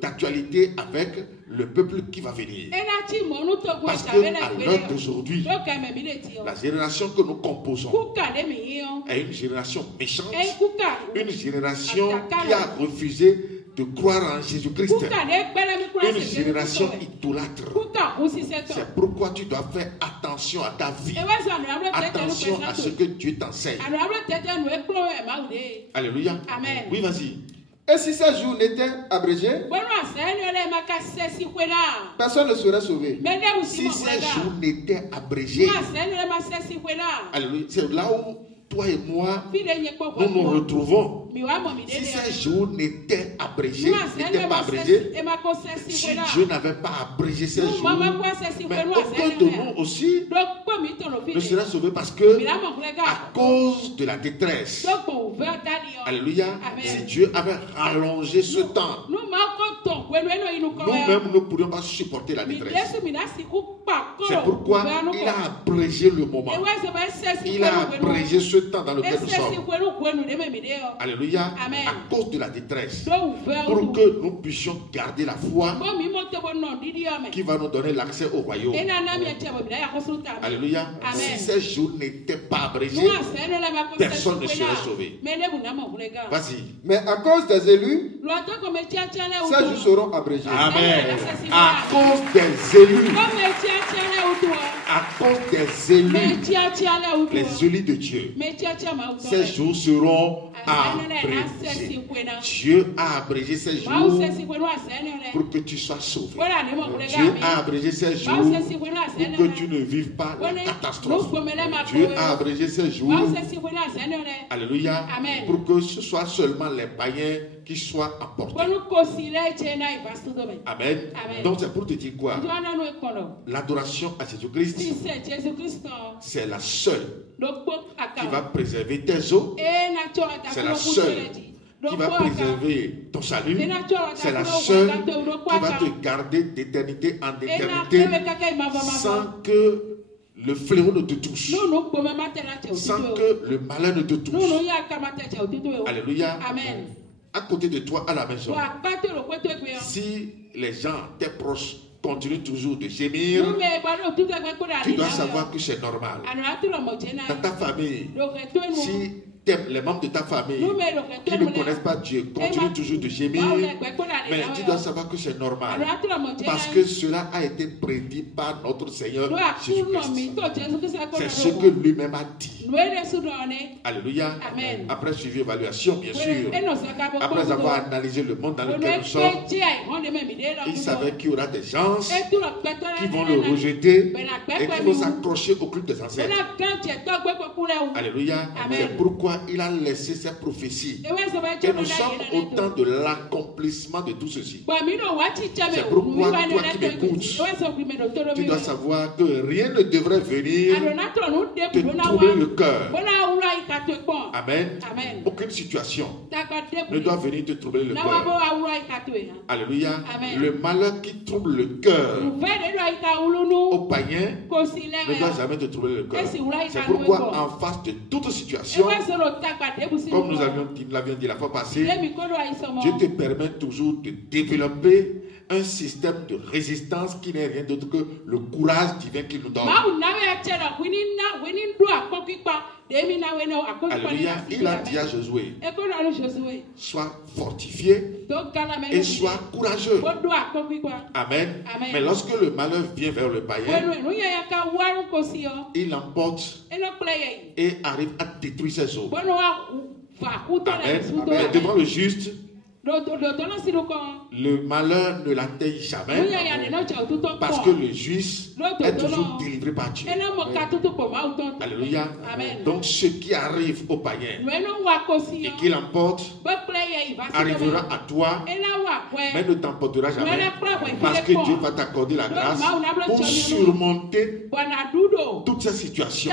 d'actualité avec le peuple qui va venir. Parce qu'à l'heure d'aujourd'hui, la génération que nous composons est une génération méchante, une génération qui a refusé de croire en Jésus-Christ, une génération idolâtre. C'est pourquoi tu dois faire attention à ta vie, attention à ce que Dieu t'enseigne. Alléluia. Amen. Oui, vas-y. Et si ces jours n'étaient abrégés, personne ne serait sauvé. Si ces jours n'étaient abrégés, alléluia, c'est là où toi et moi, nous nous retrouvons. Si ces jours n'étaient abrégés, n'étaient pas abrégés, si Dieu n'avait pas abrégé ces jours, mais aucun de nous aussi ne sera sauvé parce que, à cause de la détresse, alléluia, si Dieu avait rallongé ce temps, nous-mêmes ne pourrions pas supporter la détresse. C'est pourquoi il a abrégé le moment. Il a abrégé ce temps dans lequel nous sommes. Alléluia. Amen. À cause de la détresse. Pour que nous puissions garder la foi qui va nous donner l'accès au royaume. Alléluia. Amen. Si ces jours n'étaient pas abrégés, personne ne serait sauvé. Vas-y. Mais à cause des élus, ces jours seront abrégés. Amen. À cause des élus. À cause des élus. Les élus de Dieu. Ces jours seront abrégés. Dieu a abrégé ces jours pour que tu sois sauvé. Dieu a abrégé ces jours pour que tu ne vives pas la catastrophe. Dieu a abrégé ces jours, alléluia, pour que ce soit seulement les païens qui soient emportés. Amen. Donc c'est pour te dire quoi? L'adoration à Jésus-Christ, c'est la seule qui va préserver tes os. C'est la seule qui va préserver ton salut. C'est la seule qui va te garder d'éternité en éternité sans que le fléau ne te touche, sans que le malheur ne te touche. Alléluia. Amen. À côté de toi, à la maison, si les gens, tes proches, continuent toujours de gémir, tu dois savoir que c'est normal. Dans ta famille, si les membres de ta famille qui ne connaissent pas Dieu continuent toujours de gémir, mais tu dois savoir que c'est normal, parce que cela a été prédit par notre Seigneur Jésus-Christ. C'est ce que lui-même a dit. Alléluia. Amen. Après suivi évaluation, bien sûr. Après avoir analysé le monde dans lequel nous sommes, il savait qu'il y aura des gens qui vont le rejeter et qui vont s'accrocher au culte des ancêtres. Alléluia. C'est pourquoi il a laissé ses prophéties. Et nous sommes au temps de l'accomplissement de tout ceci. C'est pourquoi toi qui m'écoutes, tu dois savoir que rien ne devrait venir te troubler le cœur. Amen. Aucune situation ne doit venir te troubler le cœur. Alléluia. Le malheur qui trouble le cœur aux païens ne doit jamais te troubler le cœur. C'est pourquoi en face de toute situation, comme nous l'avions dit la fois passée, Dieu te permet toujours de développer un système de résistance qui n'est rien d'autre que le courage divin qu'il nous donne. Alléluia. Il a dit à Josué, sois fortifié et sois courageux. Amen. Mais lorsque le malheur vient vers le païen, il l'emporte et arrive à détruire ses eaux. Amen. Mais devant le juste, le malheur ne l'atteigne jamais parce que le juste est toujours délivré par Dieu. Alléluia. Donc ce qui arrive au païen et qui l'emporte arrivera à toi, mais ne t'emportera jamais parce que Dieu va t'accorder la grâce pour surmonter toutes ces situations.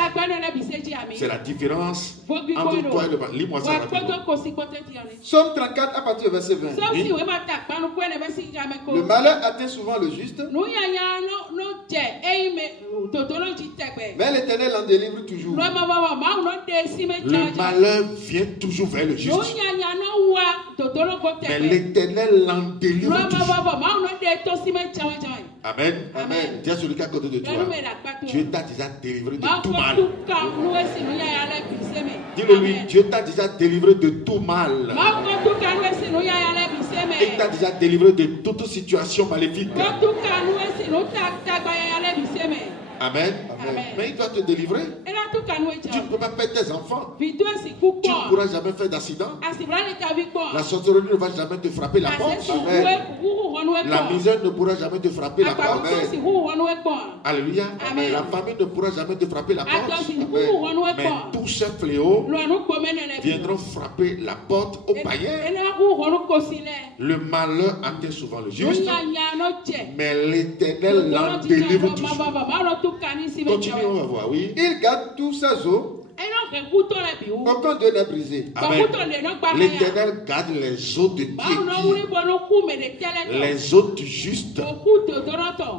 C'est la différence entre toi et le mal. Lis-moi ça rapidement. Somme 34 à partir du verset 20. Oui. Le malheur atteint souvent le juste, mais l'Éternel en délivre toujours. Le malheur vient toujours vers le juste, mais l'Éternel l'en délivre toujours. Amen. Amen. Dis à celui qui est à côté de toi, Dieu t'a déjà délivré de tout mal. Dis-le-lui, Dieu t'a déjà délivré de tout mal. Il t'a déjà délivré de toute situation maléfique. Amen. Amen. Mais il doit te délivrer. Tu ne peux pas perdre tes enfants. Tu ne pourras jamais faire d'accident. La sorcellerie ne va jamais te frapper la porte. La misère ne pourra jamais te frapper la porte. Alléluia. Amen. La famille ne pourra jamais te frapper la porte. Mais tous ces fléaux viendront frapper la porte aux païens. Le malheur atteint souvent le juste, mais l'Éternel l'en délivre toujours. Continuons, on va voir, oui. Il garde tous ses os. Aucun d'eux n'est brisé. Amen. L'Éternel garde les os de qui? Les os du juste.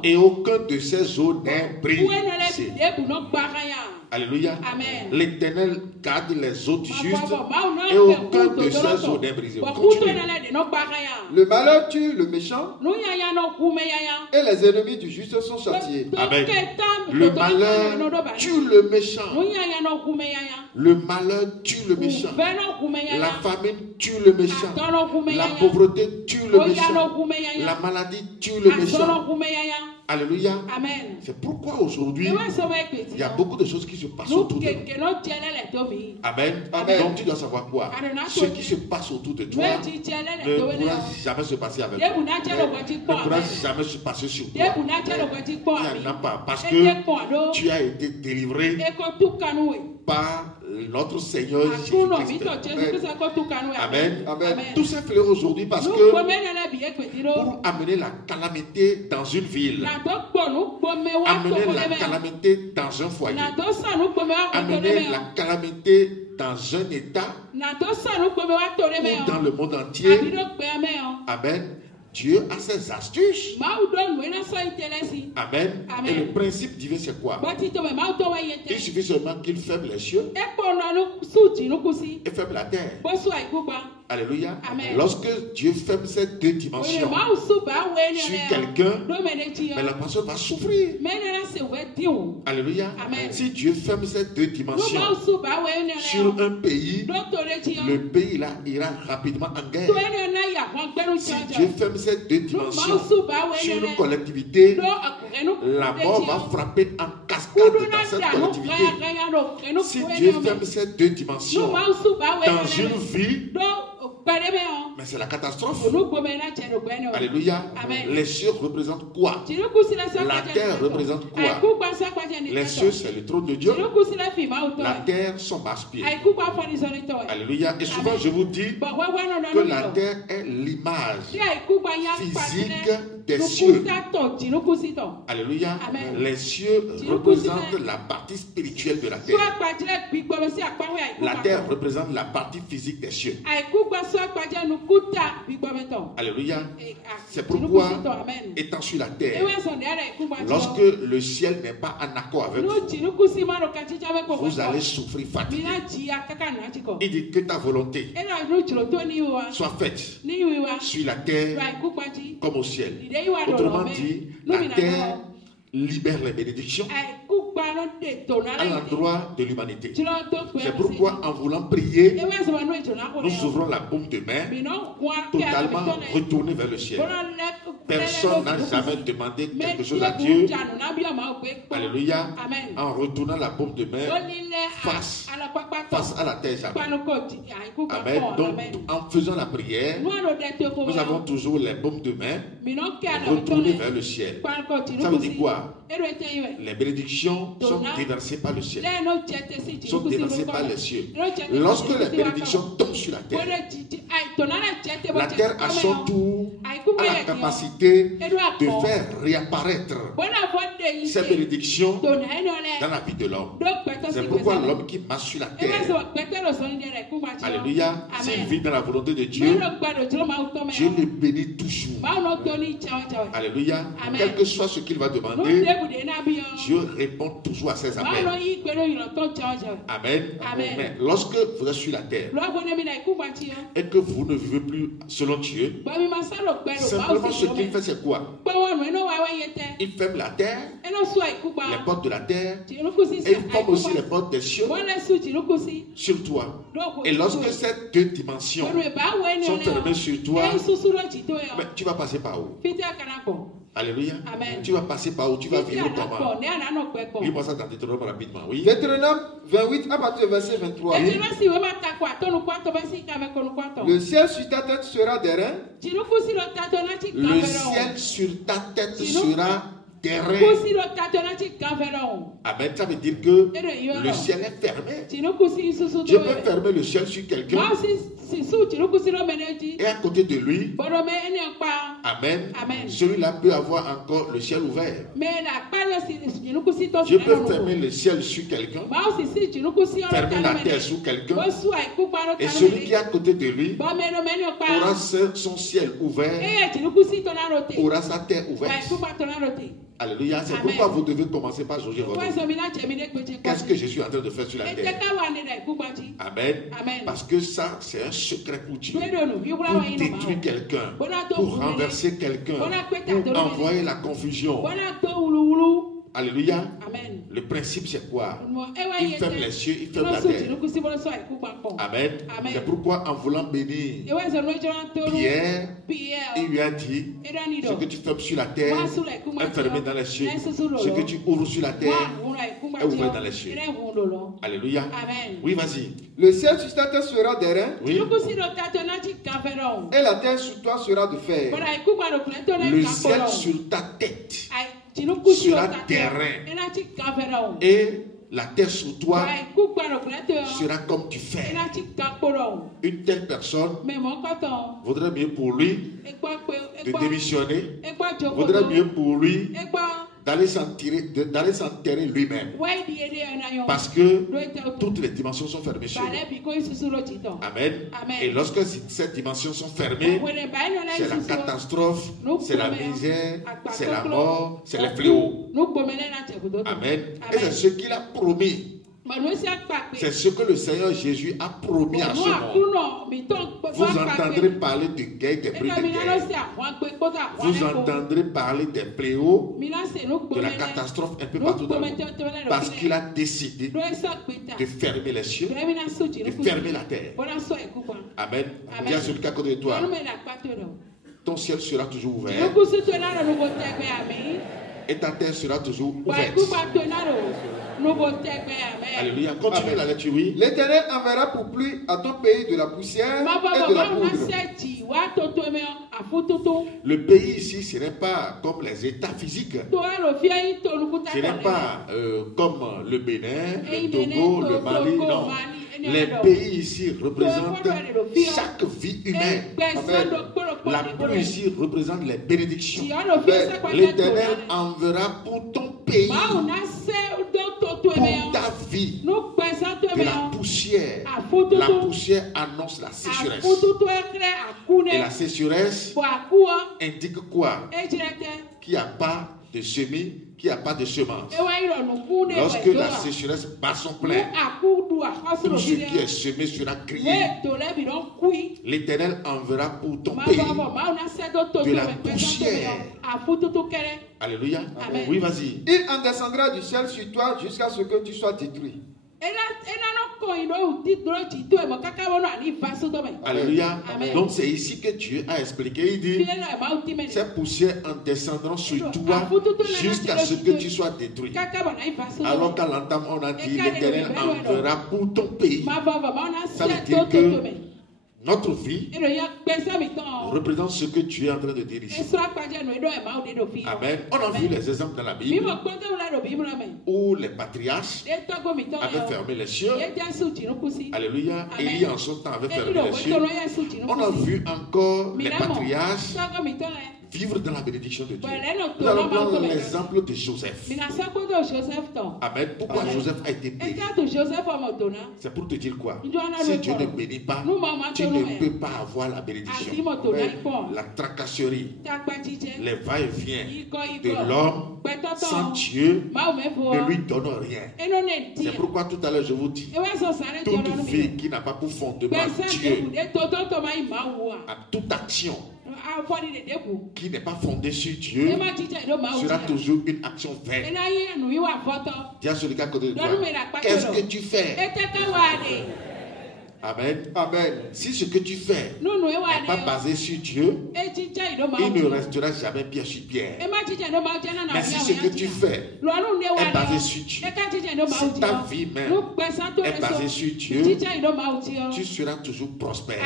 Et aucun de ces os n'est brisé. Alléluia. L'Éternel garde les os du juste et aucun de ses os n'est brisé. Le malheur tue le méchant et les ennemis du juste sont châtiés. Amen. Le malheur tue le méchant. Le malheur tue le méchant. La famine tue le méchant. La pauvreté tue le méchant. La maladie tue le méchant. Alléluia. Amen. C'est pourquoi aujourd'hui, il y a beaucoup de choses qui se passent autour de nous. Amen. Amen. Donc tu dois savoir quoi? Ce qui se passe autour de toi ne pourra jamais se passer avec toi. Ne pourra jamais se passer sur toi. Il n'y en a pas. Parce que tu as été délivré par notre Seigneur Jésus-Christ. Amen. Amen. Tout ça fait aujourd'hui parce que pour amener la calamité dans une ville, amener la calamité dans un foyer, amener la calamité dans un état ou dans le monde entier. Amen. Dieu a ses astuces. Amen. Et le principe divin, c'est quoi? Il suffit seulement qu'il ferme les cieux et ferme la terre. Alléluia. Amen. Lorsque Dieu ferme ces deux dimensions sur quelqu'un, mais la personne va souffrir. Alléluia. Amen. Si Dieu ferme ces deux dimensions sur un pays, le pays là ira rapidement en guerre. Si Dieu ferme ces deux dimensions sur une collectivité, la mort va frapper en cascade dans cette collectivité. Si Dieu ferme ces deux dimensions dans une vie, mais c'est la catastrophe. Alléluia. Amen. Les cieux représentent quoi? La terre représente quoi? Les cieux, c'est le trône de Dieu. La terre, son basse-pied. Alléluia. Et souvent, je vous dis que la terre est l'image physique des cieux. Alléluia. Amen. Les cieux représentent la partie spirituelle de la terre. La terre représente la partie physique des cieux. Alléluia. C'est pourquoi, étant sur la terre, lorsque le ciel n'est pas en accord avec vous, vous allez souffrir fatigue. Il dit que ta volonté soit faite sur la terre comme au ciel. Autrement dit, la terre libère les bénédictions à l'endroit de l'humanité. C'est pourquoi en voulant prier, nous ouvrons la paume de main totalement retournée vers le ciel. Personne n'a jamais demandé quelque chose à Dieu. Alléluia. En retournant la paume de main face à la terre jamais. Amen. Donc en faisant la prière, nous avons toujours les paumes de main retournées vers le ciel. Ça veut dire quoi? Les bénédictions sont déversées par le ciel, sont déversées par les cieux. Lorsque les bénédictions tombent sur la terre à son tour a la capacité de faire réapparaître ces bénédictions dans la vie de l'homme. C'est pourquoi l'homme qui marche sur la terre, alléluia, s'il vit dans la volonté de Dieu, Dieu le bénit toujours. Alléluia. Quel que soit ce qu'il va demander, Dieu répond toujours à ses appels. Amen. Amen. Mais lorsque vous êtes sur la terre et que vous ne vivez plus selon Dieu, simplement ce qu'il fait, c'est quoi? Il ferme la terre, les portes de la terre, et il ferme aussi les portes des cieux sur toi. Et lorsque ces deux dimensions sont fermées sur toi, mais tu vas passer par où? Alléluia. Amen. Tu vas passer par où? Tu vas vivre comment? Lis-moi ça dans Deutéronome rapidement. Oui. Deutéronome 28 à partir du verset 23. Le ciel sur ta tête sera d'airain. Le ciel sur ta tête sera d'airain. Amen. Ça veut dire que le ciel est fermé. Dieu peut fermer le ciel sur quelqu'un. Et à côté de lui, amen, celui-là peut avoir encore le ciel ouvert. Dieu peut fermer le ciel sur quelqu'un, fermer la terre sur quelqu'un, et celui qui est à côté de lui aura son ciel ouvert, aura sa terre ouverte. Alléluia. C'est pourquoi vous devez commencer par jauger votre vie. Qu'est-ce que je suis en train de faire sur la terre? Amen. Parce que ça, c'est un secret pour Dieu. Pour détruire quelqu'un, pour renverser quelqu'un, pour envoyer la confusion. Alléluia. Amen. Le principe, c'est quoi? Il ferme les cieux, il ferme la terre. Amen. C'est pourquoi, en voulant bénir Pierre, il lui a dit: ce que tu fermes sur la terre est fermé dans les cieux. Ce que tu ouvres sur la terre est ouvert dans les cieux. Alléluia. Amen. Oui, vas-y. Le ciel sur ta tête sera d'airain. Oui. Et la terre sur toi sera de fer. Le ciel sur ta tête sera d'airain, et la terre sous toi sera comme du fer. Une telle personne vaudrait mieux pour lui de démissionner, vaudrait mieux pour lui d'aller s'enterrer lui-même, parce que toutes les dimensions sont fermées sur lui. Amen. Et lorsque ces dimensions sont fermées, c'est la catastrophe, c'est la misère, c'est la mort, c'est les fléaux. Amen. Et c'est ce qu'il a promis C'est ce que le Seigneur Jésus a promis à ce monde. Vous entendrez parler de guerre, des bruits de guerre. Vous entendrez parler des fléaux, de la catastrophe un peu partout dans le monde. Parce qu'il a décidé de fermer les cieux, de fermer la terre. Amen. Dis à celui qui est à côté de toi, ton ciel sera toujours ouvert. Et ta terre sera toujours ouverte. Alléluia. Continuez la lecture, oui. L'Éternel enverra pour pluie à ton pays de la poussière et de la poudre. Le pays ici, ce n'est pas comme les États physiques. Ce n'est pas comme le Bénin, le Togo, le Mali. Non. Les pays ici représentent chaque vie humaine. Amen. La pluie ici représente les bénédictions. L'Éternel enverra pour ton pays, pour ta vie, de la poussière. La poussière annonce la sécheresse. Et la sécheresse indique quoi? Qu'il n'y a pas de semis, qu'il n'y a pas de semence. Lorsque la sécheresse bat son plein, tout ce qui est semé sera crié. L'Éternel enverra pour ton pays de la poussière. Alléluia. Amen. Oui, vas-y. Il en descendra du ciel sur toi jusqu'à ce que tu sois détruit. Alléluia. Donc c'est ici que Dieu a expliqué. Il dit, ces poussières en descendront sur toi jusqu'à ce que tu sois détruit. Alors qu'à l'entame on a dit, l'Éternel enverra pour ton pays. Ça veut dire que notre vie représente ce que Dieu est en train de dire ici. Amen. On a vu les exemples dans la Bible où les patriarches avaient fermé les cieux. Alléluia. Élie en son temps avait fermé les cieux. On a vu encore les patriarches vivre dans la bénédiction de Dieu. Nous allons prendre l'exemple de Joseph. Amen. Pourquoi Joseph a été béni? C'est pour te dire quoi? Si Dieu ne bénit pas, tu ne peux pas avoir la bénédiction. La tracasserie, les va-et-vient de l'homme sans Dieu ne lui donne rien. C'est pourquoi tout à l'heure je vous dis, toute vie qui n'a pas pour fondement Dieu, à toute action qui n'est pas fondée sur Dieu sera toujours une action vaine. Dis à celui qui est à côté de toi, qu'est-ce que tu fais? Amen. Amen. Si ce que tu fais n'est pas basé sur Dieu, il ne restera jamais pierre sur pierre. Mais si ce que tu fais est basé sur Dieu, si ta vie même est basée sur Dieu, tu seras toujours prospère.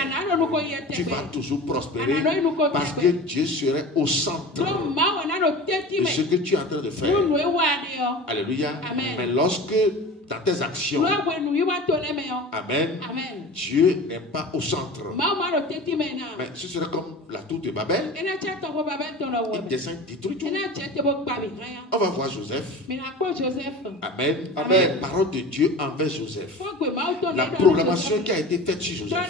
Tu vas toujours prospérer parce que Dieu serait au centre de ce que tu es en train de faire. Alléluia. Mais lorsque dans tes actions, amen, Dieu n'est pas au centre. Mais ce serait comme la tour de Babel. Il descend, détruit tout. On va voir Joseph. Amen. Amen. La parole de Dieu envers Joseph. La programmation qui a été faite sur Joseph.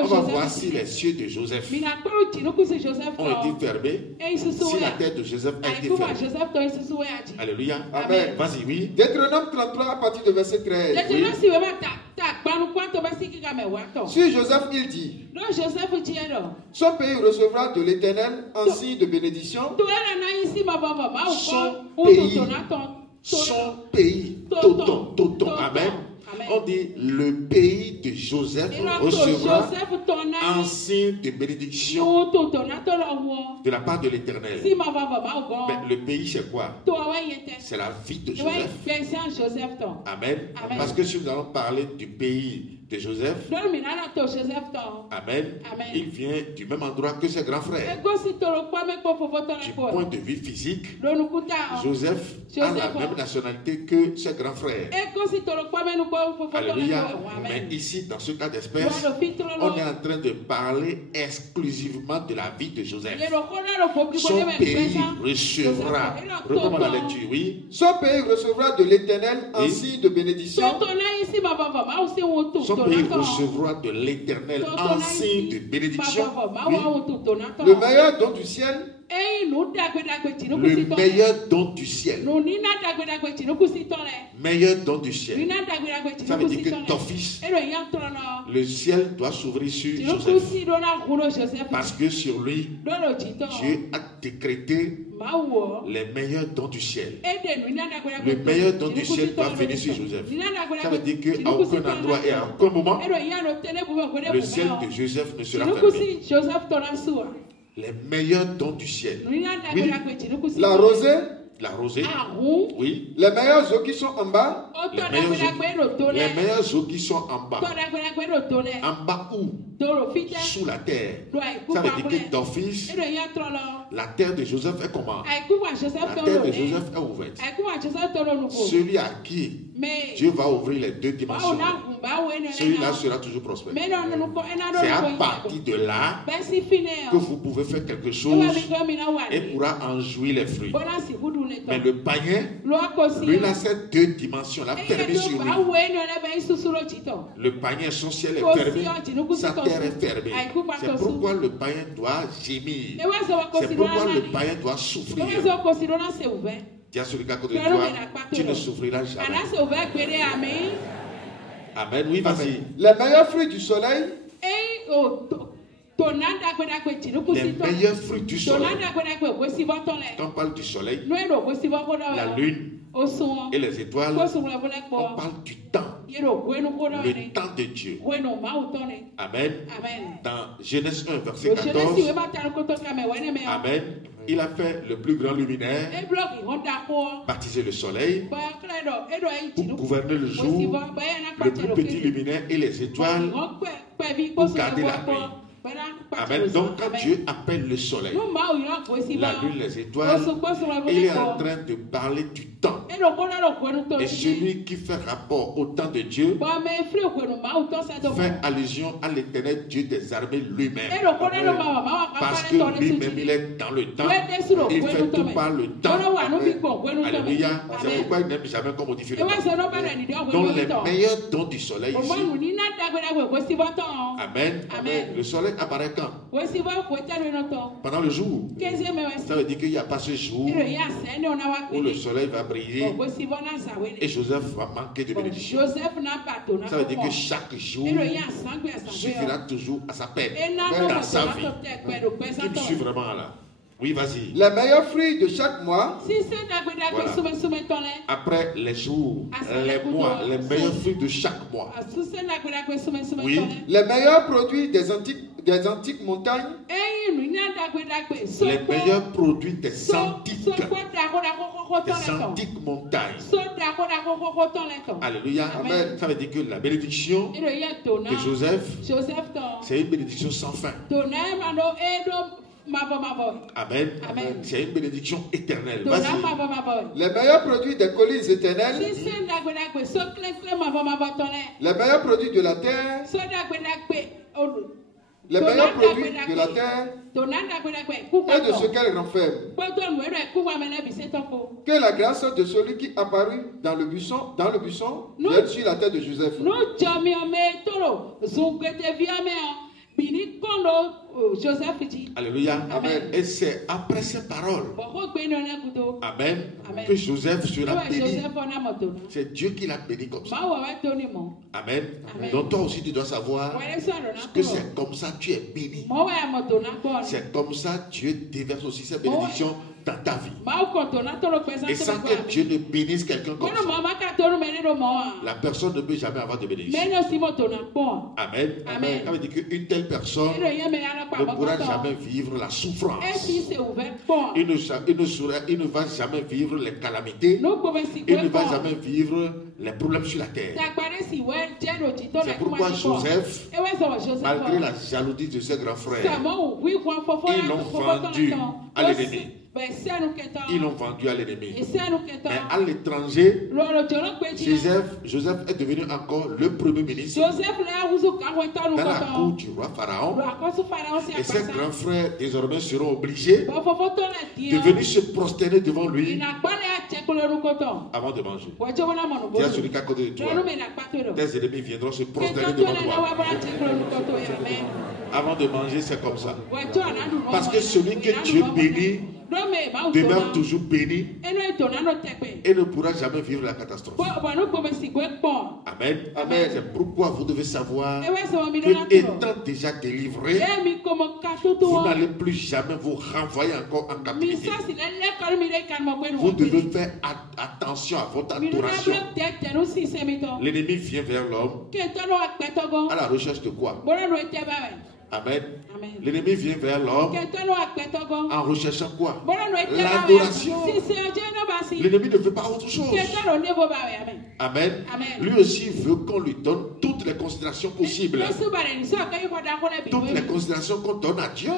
On va voir si les cieux de Joseph ont été fermés. Si la tête de Joseph a été fermée. Alléluia. Amen. Vas-y, oui. Deutéronome 33 à partir de verset 13. Oui. Sur Joseph, il dit, son pays recevra de l'Éternel un signe de bénédiction. Son pays, Toton, amen. On dit le pays de Joseph recevra un signe de bénédiction de la part de l'Éternel. Mais le pays c'est quoi? C'est la vie de Joseph. Amen. Parce que si nous allons parler du pays de Joseph, amen, il vient du même endroit que ses grands frères. Du point de vue physique, Joseph a la même nationalité que ses grands frères. Alléluia. Mais ici, dans ce cas d'espèce, on est en train de parler exclusivement de la vie de Joseph. Son pays recevra, reprends la lecture, oui. Son pays recevra de l'Éternel un signe de bénédiction. Son pays recevra de l'Éternel un signe de bénédiction. Oui. Le meilleur don du ciel Le meilleur don du ciel. Meilleur don du ciel. Ça veut dire que d'office, le ciel doit s'ouvrir sur Joseph. Parce que sur lui, Dieu a décrété les meilleurs dons du ciel. Le meilleur don du ciel doit venir sur Joseph. Ça veut dire qu'à aucun endroit et à aucun moment, le ciel de Joseph ne sera fermé. Les meilleurs dons du ciel. Oui. La rosée. La rosée. Oui. Les meilleures eaux qui sont en bas. Les meilleures eaux qui sont en bas. En bas où? Sous la terre. Ça veut dire que d'office, la terre de Joseph est comment? La terre de Joseph est ouverte. Celui à qui Dieu va ouvrir les deux dimensions, celui-là sera toujours prospère. C'est à partir de là que vous pouvez faire quelque chose et pourra en jouir les fruits. Mais le païen, lui, il a ces deux dimensions-là fermées sur lui. Le païen, son ciel est fermé, sa terre est fermée. C'est pourquoi le païen doit gémir. C'est pourquoi le païen doit souffrir. Dis à celui qui est à côté de toi, tu ne souffriras jamais. Amen. Oui, vas-y. Les meilleurs fruits du soleil. Les meilleurs fruits du soleil. Quand on parle du soleil, la lune et les étoiles, on parle du temps. Le temps de Dieu. Amen. Dans Genèse 1, verset 14. Amen. Il a fait le plus grand luminaire, baptisé le soleil, pour gouverner le jour, le plus petit luminaire et les étoiles pour garder la nuit. Amen. Donc quand Dieu appelle le soleil, la lune, les étoiles, il est en train de parler du temps. Et celui qui fait rapport au temps de Dieu fait allusion à l'éternel Dieu des armées lui-même. Parce que lui-même il est dans le temps. Il fait tout par le temps. Alléluia. C'est pourquoi il n'aime jamais qu'on modifie le temps. Donc les meilleurs dons du soleil ici. Amen. Le soleil apparaît quand? Pendant le jour. Ça veut dire qu'il n'y a pas ce jour où le soleil va briller et Joseph va manquer de bénédiction. Ça veut dire que chaque jour suffira toujours à sa peine dans sa vie. Qui me suit vraiment là? Oui, vas-y. Les meilleurs fruits de chaque mois. Voilà. Après les jours, les mois, les meilleurs fruits de chaque mois. Oui. Les meilleurs produits des antiques montagnes. Les meilleurs produits des antiques montagnes. Alléluia. Amen. Ça veut dire que la bénédiction de Joseph, c'est une bénédiction sans fin. Amen. C'est une bénédiction éternelle. Vas-y. Les meilleurs produits des collines éternelles. Les meilleurs produits de la terre. Les meilleurs produits de la terre et de ce qu'elle renferme. Que la grâce de celui qui apparut dans le buisson vienne sur la tête de Joseph. Alléluia. Amen. Et c'est après ces paroles, amen, que Joseph sera béni. C'est Dieu qui l'a béni comme ça. Amen. Donc toi aussi tu dois savoir que c'est comme ça tu es béni. C'est comme ça Dieu déverse aussi ses bénédictions dans ta vie. Et sans que Dieu ne bénisse quelqu'un comme ça, la personne ne peut jamais avoir de bénédiction. Amen. Amen. Ça veut dire qu'une telle personne ne pourra jamais vivre la souffrance. Il ne va jamais vivre les calamités. Il ne va jamais vivre les problèmes sur la terre. C'est pourquoi Joseph, malgré la jalousie de ses grands frères, ils l'ont vendu à l'ennemi. Ils l'ont vendu à l'ennemi. Mais à l'étranger, Joseph est devenu encore le premier ministre dans la cour du roi Pharaon. Et ses grands frères désormais seront obligés de venir se prosterner devant lui avant de manger. Dis à celui qui est à côté de toi. Tes ennemis viendront se prosterner devant toi. Avant de manger, c'est comme ça. Parce que celui que Dieu bénit demeure toujours béni et ne pourra jamais vivre la catastrophe. Amen. Amen. C'est pourquoi vous devez savoir que, étant déjà délivré, vous n'allez plus jamais vous renvoyer encore en captivité. Vous devez faire attention à votre adoration. L'ennemi vient vers l'homme à la recherche de quoi? Amen. L'ennemi vient vers l'homme en recherchant quoi? L'adoration. L'ennemi ne veut pas autre chose. Amen. Lui aussi veut qu'on lui donne toutes les considérations possibles. Toutes les considérations qu'on donne à Dieu.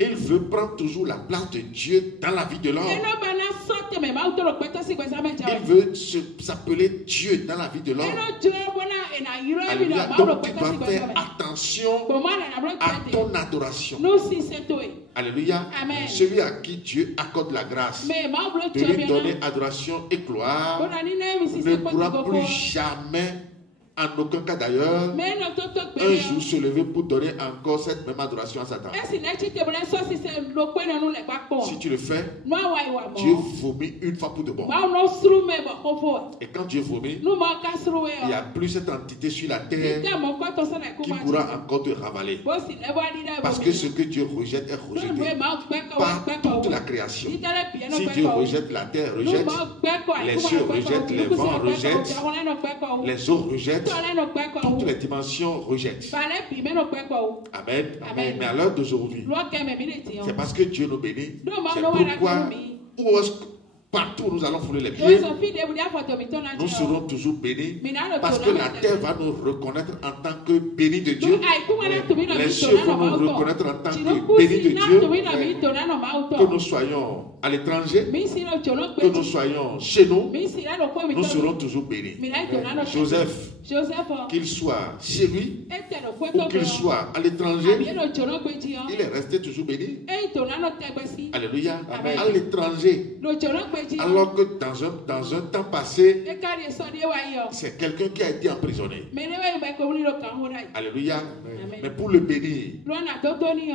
Il veut prendre toujours la place de Dieu dans la vie de l'homme. Il veut s'appeler Dieu dans la vie de l'homme. Donc tu dois faire attention à ton adoration. Alléluia. Amen. Celui à qui Dieu accorde la grâce de lui donner adoration et gloire ne pourra plus jamais, en aucun cas d'ailleurs, un jour se lever pour donner encore cette même adoration à Satan. Si tu le fais, Dieu vomit une fois pour de bon. Et quand Dieu vomit, il n'y a plus cette entité sur la terre qui pourra encore te ravaler. Parce que ce que Dieu rejette est rejeté par toute la création. Si Dieu rejette la terre, rejette, les cieux rejettent, les vents rejettent, les eaux rejettent, toutes les dimensions rejettent. Amen. Amen. Mais à l'heure d'aujourd'hui, c'est parce que Dieu nous bénit. C'est pourquoi, partout où nous allons fouler les pieds, nous serons toujours bénis parce que la terre va nous reconnaître en tant que bénis de Dieu. Les cieux vont nous reconnaître en tant que bénis de Dieu. Que nous soyons à l'étranger, que nous soyons chez nous, nous serons toujours bénis. Joseph, qu'il soit chez lui ou qu'il soit à l'étranger, il est resté toujours béni. Alléluia. À l'étranger. Alors que dans un temps passé, c'est quelqu'un qui a été emprisonné. Alléluia. Mais pour le bénir,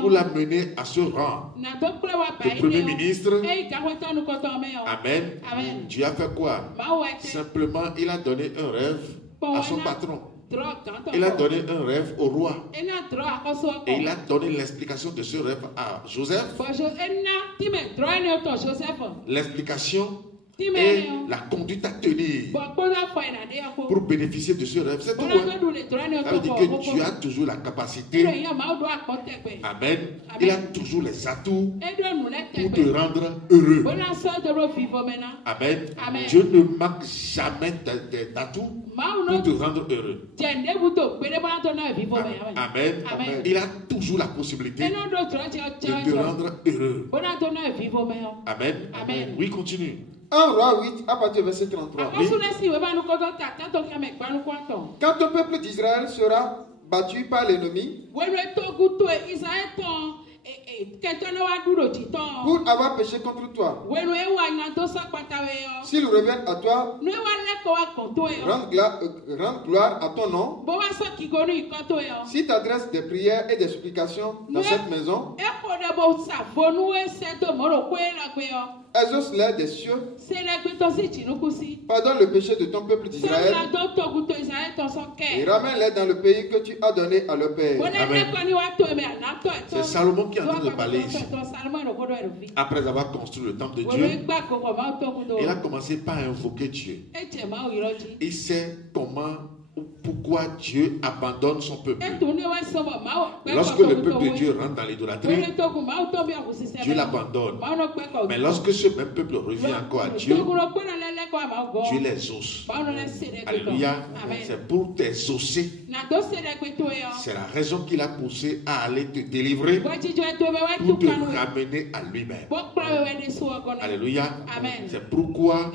pour l'amener à ce rang de premier ministre, amen. Dieu a fait quoi? Simplement, il a donné un rêve à son patron. Il a donné un rêve au roi. Et il a donné l'explication de ce rêve à Joseph. L'explication et la conduite à tenir pour bénéficier de ce rêve. C'est tout. Ça veut dire que Dieu a toujours la capacité. Amen. Il a toujours les atouts pour te rendre heureux. Amen. Dieu ne manque jamais d'atouts pour te rendre heureux. Amen. Il a toujours la possibilité de te rendre heureux. Amen. Oui, continue. 1 Roi 8 à partir du verset 33. Oui. Quand le peuple d'Israël sera battu par l'ennemi pour avoir péché contre toi, s'ils reviennent à toi, rendre gloire à ton nom, si tu adresses des prières et des supplications dans cette maison, exauce-les des cieux, pardonne le péché de ton peuple d'Israël et ramène-les dans le pays que tu as donné à leur père. Amen. C'est Salomon qui est en train de parler ici. Après avoir construit le temple de Dieu, il a commencé par invoquer Dieu. Il sait comment ou pourquoi Dieu abandonne son peuple. Lorsque le peuple de Dieu rentre dans l'idolâtrie, Dieu l'abandonne. Mais lorsque ce même peuple revient encore à Dieu, Tu les os. Alléluia. C'est pour t'exaucer. C'est la raison qu'il a poussé à aller te délivrer pour te ramener à lui-même. Alléluia. C'est pourquoi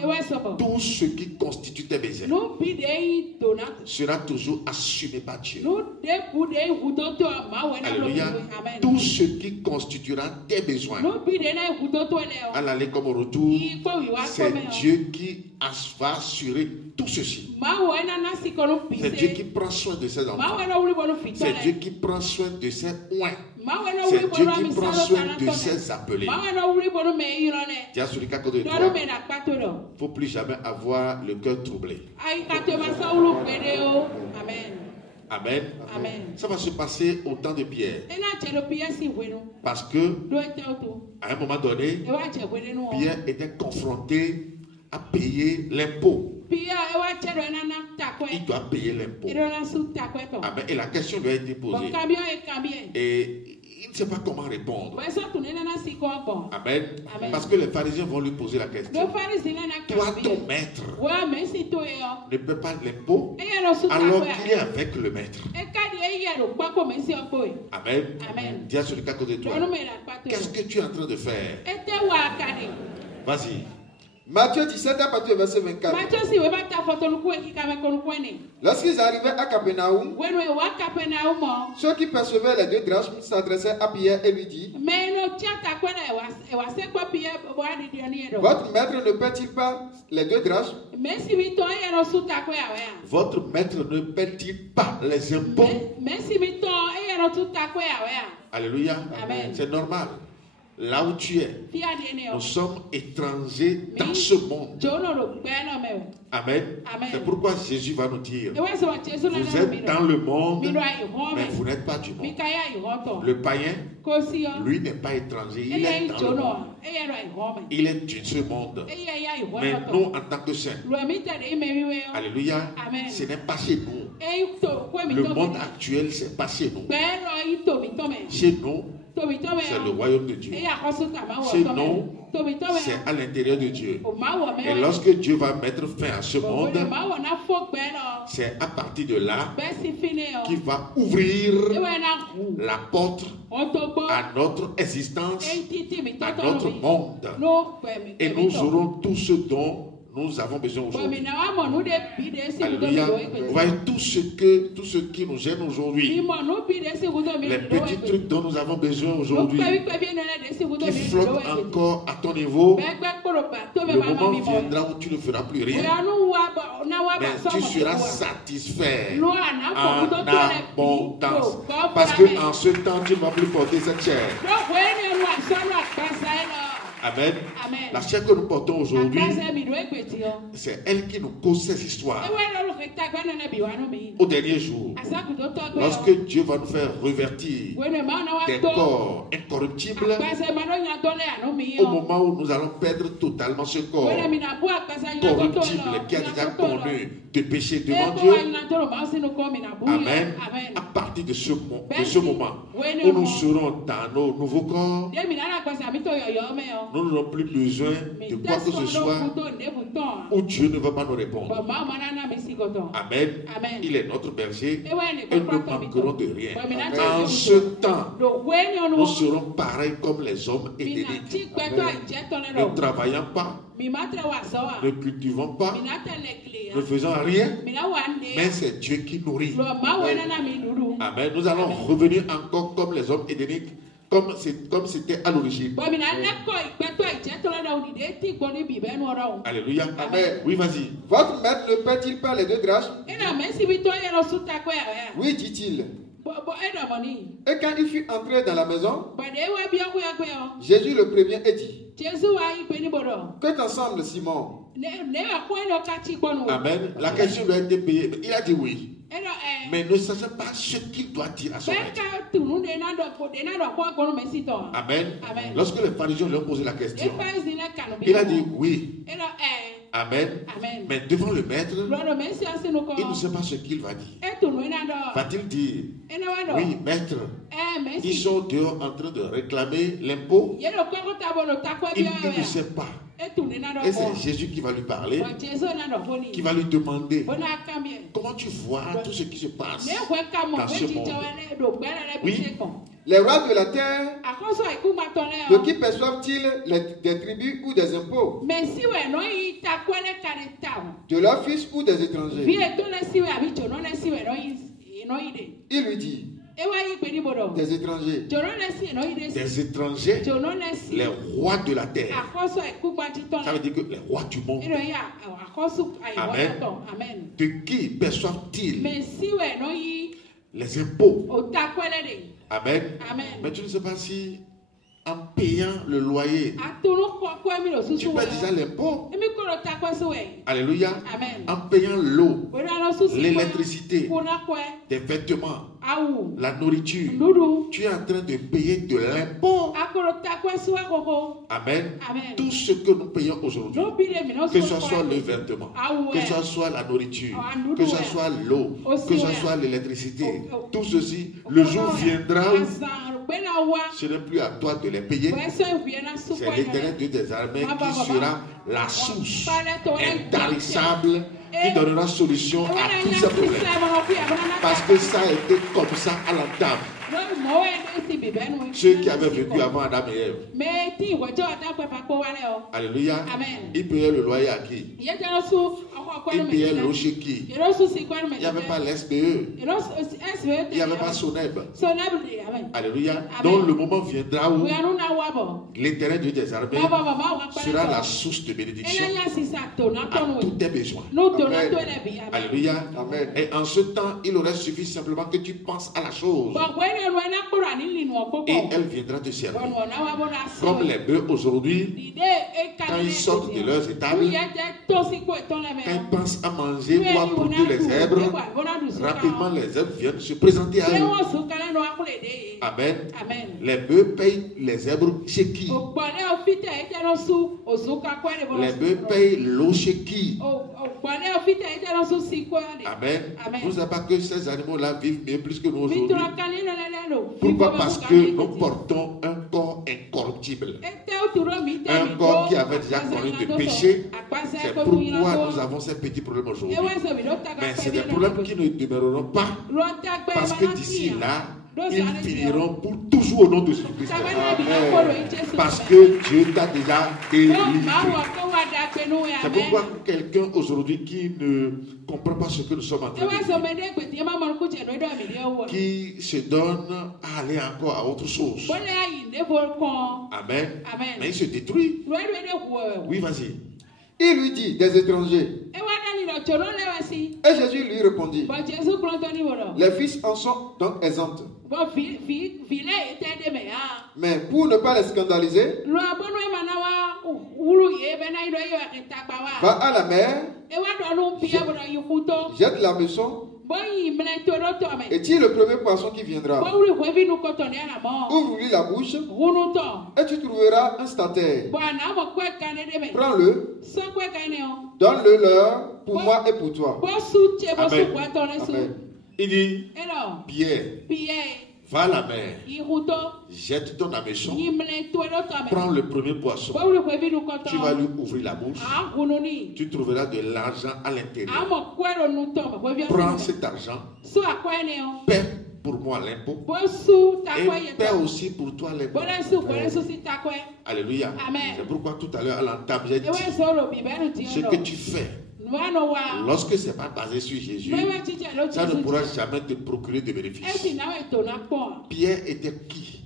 tout ce qui constitue tes besoins sera toujours assumé par Dieu. Alléluia. Tout ce qui constituera tes besoins à l'aller comme au retour, c'est Dieu qui va assurer tout ceci. C'est Dieu qui prend soin de ses enfants. C'est Dieu qui prend soin de ses oins. C'est Dieu qui prend soin de ses appelés. Dis à celui qui est à côté de toi, il ne faut plus jamais avoir le cœur troublé. Amen. Amen. Ça va se passer au temps de Pierre. Parce que, à un moment donné, Pierre était confronté à payer l'impôt. Il doit payer l'impôt. Amen. Et la question lui a été posée. Et il ne sait pas comment répondre. Amen. Parce que les pharisiens vont lui poser la question. Toi, ton maître ne paie pas l'impôt alors qu'il est avec le maître. Amen. Dis à celui qui est à côté de toi, qu'est-ce que tu es en train de faire? Vas-y. Matthieu 17, à partir du verset 24. Lorsqu'ils arrivaient à Capernaum, ceux qui percevaient les 2 drachmes s'adressaient à Pierre et lui disent: Votre maître ne paie-t-il pas les 2 drachmes? Votre maître ne paie-t-il pas les impôts? Alléluia. C'est normal. Là où tu es, nous sommes étrangers dans ce monde. Amen. C'est pourquoi Jésus va nous dire: vous êtes dans le monde, mais vous n'êtes pas du monde. Le païen, lui, n'est pas étranger, il est dans le monde. Il est de ce monde. Mais nous, en tant que saints, alléluia, ce n'est pas chez nous. Le monde actuel, c'est pas chez nous. Chez nous, c'est le royaume de Dieu. Chez nous, c'est à l'intérieur de Dieu. Et lorsque Dieu va mettre fin à ce monde, c'est à partir de là qu'il va ouvrir la porte à notre existence, à notre monde. Et nous aurons tout ce dont nous avons besoin aujourd'hui. Alléluia. Vous voyez tout ce qui nous gêne aujourd'hui. Les petits trucs dont nous avons besoin aujourd'hui, qui flottent encore à ton niveau. Le moment viendra où tu ne feras plus rien. Mais tu seras satisfait en abondance. Parce qu'en ce temps, tu ne vas plus porter cette chair. Amen. La chair que nous portons aujourd'hui, c'est elle qui nous cause ces histoires. Au dernier jour, lorsque Dieu va nous faire revertir des corps incorruptibles, au moment où nous allons perdre totalement ce corps corruptible qui a déjà connu de péché devant Dieu. Amen. À partir de ce moment où nous serons dans nos nouveaux corps, nous n'aurons plus besoin de quoi que ce soit où Dieu ne va pas nous répondre. Amen. Il est notre berger et nous ne manquerons de rien. En ce temps, nous serons pareils comme les hommes édéniques. Ne travaillant pas, ne cultivons pas, ne faisons rien, mais c'est Dieu qui nourrit. Amen. Nous allons revenir encore comme les hommes édéniques, comme c'était à l'origine. Alléluia. Amen. Oui, vas-y. Votre maître ne paie-t-il pas les 2 drachmes? Oui, dit-il. Et quand il fut entré dans la maison, Jésus le prévient et dit: que t'ensemble, Simon? Amen. La question lui a été payée. Il a dit oui. Mais ne sachant pas ce qu'il doit dire à son maître. Amen. Lorsque les pharisiens lui ont posé la question, il a dit oui. Amen. Mais devant le maître, il ne sait pas ce qu'il va dire. Va-t-il dire: oui, maître, ils sont dehors en train de réclamer l'impôt? Il ne sait pas. Et c'est Jésus qui va lui parler, qui va lui demander comment tu vois tout ce qui se passe dans ce monde. Oui. Les rois de la terre, de qui perçoivent-ils des tribus ou des impôts? De leurs fils ou des étrangers? Il lui dit, des étrangers. Des étrangers, les rois de la terre. Ça veut dire que les rois du monde. Amen. De qui perçoivent-ils les impôts? Amen. Mais tu ne sais pas si en payant le loyer, tu payes déjà l'impôt. Alléluia. En payant l'eau, l'électricité, tes vêtements, la nourriture, tu es en train de payer de l'impôt. Amen. Tout ce que nous payons aujourd'hui, que ce soit le vêtement, que ce soit la nourriture, que ce soit l'eau, que ce soit l'électricité, tout ceci, le jour viendra où ce n'est plus à toi de les payer. C'est l'Éternel Dieu des armées qui sera la source intarissable qui donnera solution à tous ces problèmes. Parce que ça a été comme ça à l'entame. Ceux qui avaient vécu avant Adam et Ève. Alléluia. Ils payaient le loyer à qui? Ils payaient l'eau chez qui? Il n'y avait pas l'SBE. Il n'y avait pas Soneb. Alléluia. Donc le moment viendra où l'Éternel Dieu des armées sera la source de bénédiction à tous tes besoins. Amen. Alléluia. Amen. Et en ce temps, il aurait suffi simplement que tu penses à la chose. Et elle viendra te servir. Comme les bœufs aujourd'hui, quand ils sortent de leurs étables, quand ils pensent à manger ou à produire les zèbres, rapidement les zèbres viennent se présenter à eux. Amen. Les bœufs payent les zèbres chez qui? Les bœufs payent l'eau chez qui? Amen. Vous ne savez pas que ces animaux-là vivent mieux plus que nous aujourd'hui. Pourquoi? Parce que nous portons un corps incorruptible. Un corps qui avait déjà connu de péché. C'est pourquoi nous avons ces petits problèmes aujourd'hui. Mais c'est des problèmes qui ne demeureront pas. Parce que d'ici là, ils finiront pour toujours au nom de Jésus-Christ. Parce que Dieu t'a déjà délivré. C'est pourquoi quelqu'un aujourd'hui qui ne comprend pas ce que nous sommes en train de dire, qui se donne à aller encore à autre chose. Amen. Mais il se détruit. Oui, vas-y. Il lui dit, des étrangers. Et Jésus lui répondit, les fils en sont donc exempts. Mais pour ne pas les scandaliser, va à la mer, jette la maison et tire le premier poisson qui viendra. Ouvre-lui la bouche et tu trouveras un stataire. Prends-le, donne-le leur pour moi et pour toi. Amen. Amen. Il dit, Pierre, va à la mer, jette ton hameçon, prends le premier poisson, tu vas lui ouvrir la bouche, tu trouveras de l'argent à l'intérieur. Prends cet argent, paie pour moi l'impôt et paie aussi pour toi l'impôt. Alléluia. C'est pourquoi tout à l'heure à l'entame j'ai dit, ce que tu fais, lorsque ce n'est pas basé sur Jésus, ça ne pourra jamais te procurer de bénéfices. Pierre était qui?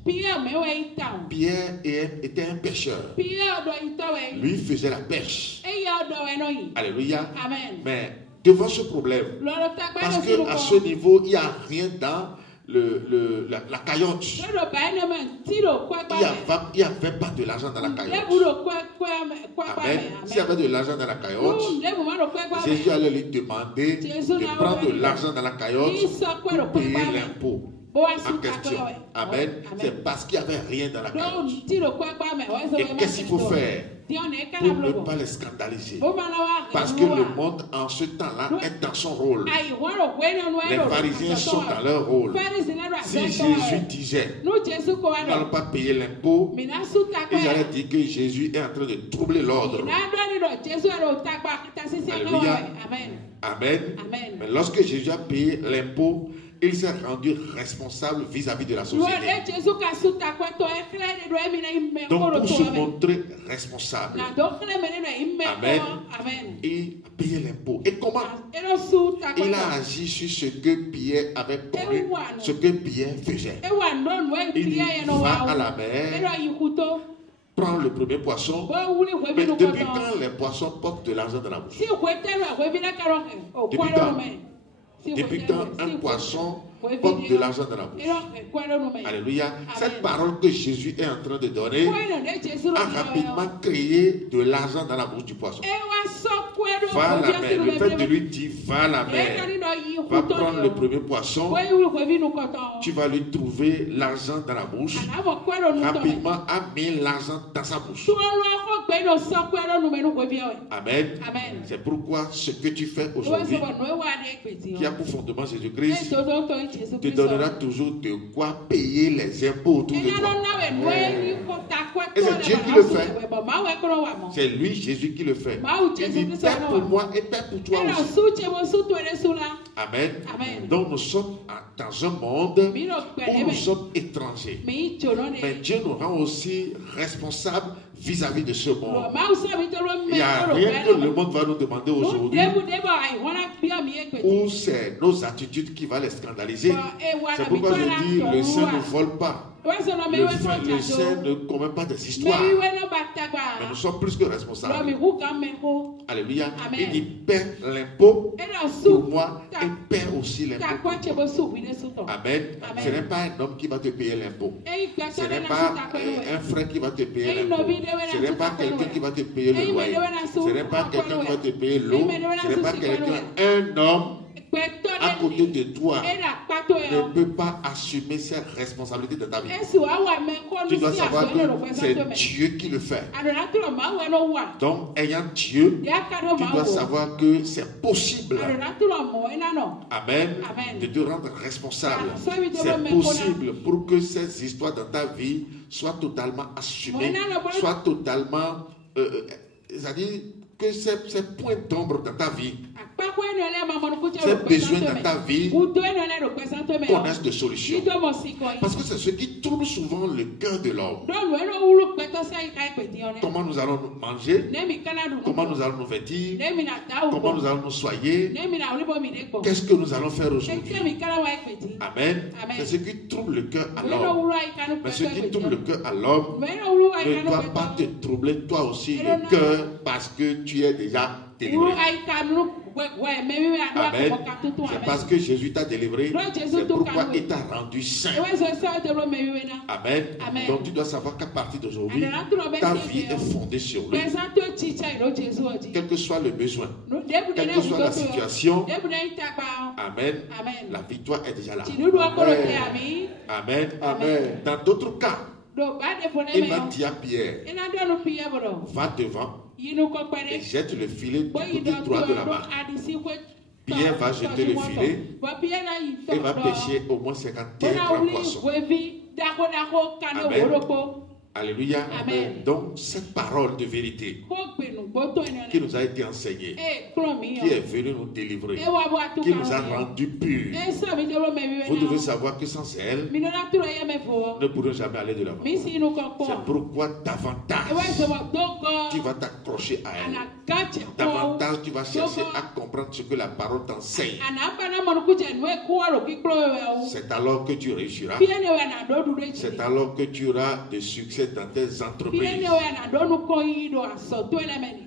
Pierre était un pêcheur. Lui faisait la pêche. Alléluia. Mais devant ce problème, parce qu'à ce niveau, il n'y a rien dans la caillotte. Il n'y avait pas de l'argent dans la caillotte. Amen. S'il y avait de l'argent dans la caillotte, Jésus allait lui demander de prendre de l'argent dans la caillotte pour payer l'impôt. en question. Amen. C'est parce qu'il n'y avait rien dans la calotte. Et qu'est-ce qu'il faut faire pour ne pas les scandaliser? Parce que le monde en ce temps-là est dans son rôle. Les pharisiens sont dans leur rôle. Si Jésus disait ils n'allons pas payer l'impôt, ils allaient dire que Jésus est en train de troubler l'ordre. Alléluia. Amen. Mais lorsque Jésus a payé l'impôt, il s'est rendu responsable vis-à-vis de la société. Donc pour se montrer responsable, amen, il a payé l'impôt. Et comment il a agi sur ce que Pierre avait connu, ce que Pierre faisait. Il dit, va à la mer, prends le premier poisson. Mais depuis quand les poissons portent de l'argent dans la bouche? Depuis quand un poisson porte de l'argent dans la bouche? Alléluia. Cette parole que Jésus est en train de donner a rapidement créé de l'argent dans la bouche du poisson. Va à la mer. Le fait de lui dire va à la mer, va prendre le premier poisson, tu vas lui trouver l'argent dans la bouche. Rapidement a mis l'argent dans sa bouche. Amen. C'est pourquoi ce que tu fais aujourd'hui, qui a pour fondement Jésus-Christ, te donnera toujours de quoi payer les impôts autour de toi. Et c'est Dieu qui le fait. C'est lui, Jésus, qui le fait. Il dit Père pour moi et Père pour toi aussi. Amen. Donc nous sommes dans un monde où nous sommes étrangers. Mais Dieu nous rend aussi responsables vis-à-vis de ce monde. Il n'y a rien que le monde va nous demander aujourd'hui, où c'est nos attitudes qui vont les scandaliser. C'est pourquoi je dis, le saint ne vole pas. Le saint ne commet pas des histoires. Mais nous sommes plus que responsables. Alléluia. Il dit, paie l'impôt pour moi et paie aussi l'impôt. Amen. Ce n'est pas un homme qui va te payer l'impôt. Ce n'est pas un frère qui va te payer l'impôt. Ce n'est pas quelqu'un qui va te payer le loyer. Ce n'est pas quelqu'un qui va te payer l'eau. Ce n'est pas quelqu'un, un homme à côté de toi ne peut pas assumer ses responsabilités de ta vie. Tu dois savoir que c'est Dieu qui le fait. Donc, ayant Dieu, tu dois savoir que c'est possible. Amen. De te rendre responsable. C'est possible pour que ces histoires dans ta vie soient totalement assumées, soient totalement, c'est-à-dire que ces points d'ombre dans ta vie, ces besoins dans ta vie connaissent des solutions. Parce que c'est ce qui trouble souvent le cœur de l'homme. Comment nous allons nous manger? Comment nous allons nous vêtir? Comment nous allons nous soigner? Qu'est-ce que nous allons faire aujourd'hui? Amen. C'est ce qui trouble le cœur à l'homme. Mais ce qui trouble le cœur à l'homme ne doit pas te troubler toi aussi le cœur, parce que tu es déjà délivré. Amen. C'est parce que Jésus t'a délivré, c'est pourquoi il t'a rendu saint. Amen. Donc tu dois savoir qu'à partir d'aujourd'hui, ta vie est fondée sur lui. Quel que soit le besoin, quelle que soit la situation, amen, la victoire est déjà là. Amen. Amen. Dans d'autres cas, il va dire à Pierre, va devant et jette le filet du côté droit de la barque. Pierre va jeter le filet et va pêcher au moins 51 poissons. Amen. Alléluia. Amen. Donc cette parole de vérité qui nous a été enseignée, qui est venue nous délivrer, qui nous a rendus purs, vous devez savoir que sans elle, nous ne pourrons jamais aller de l'avant. C'est pourquoi davantage tu vas t'accrocher à elle. Davantage tu vas chercher à comprendre ce que la parole t'enseigne. C'est alors que tu réussiras. C'est alors que tu auras de succès dans tes entreprises.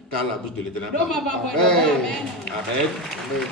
Car la bouche de l'Éternel. Amen. Amen. Amen.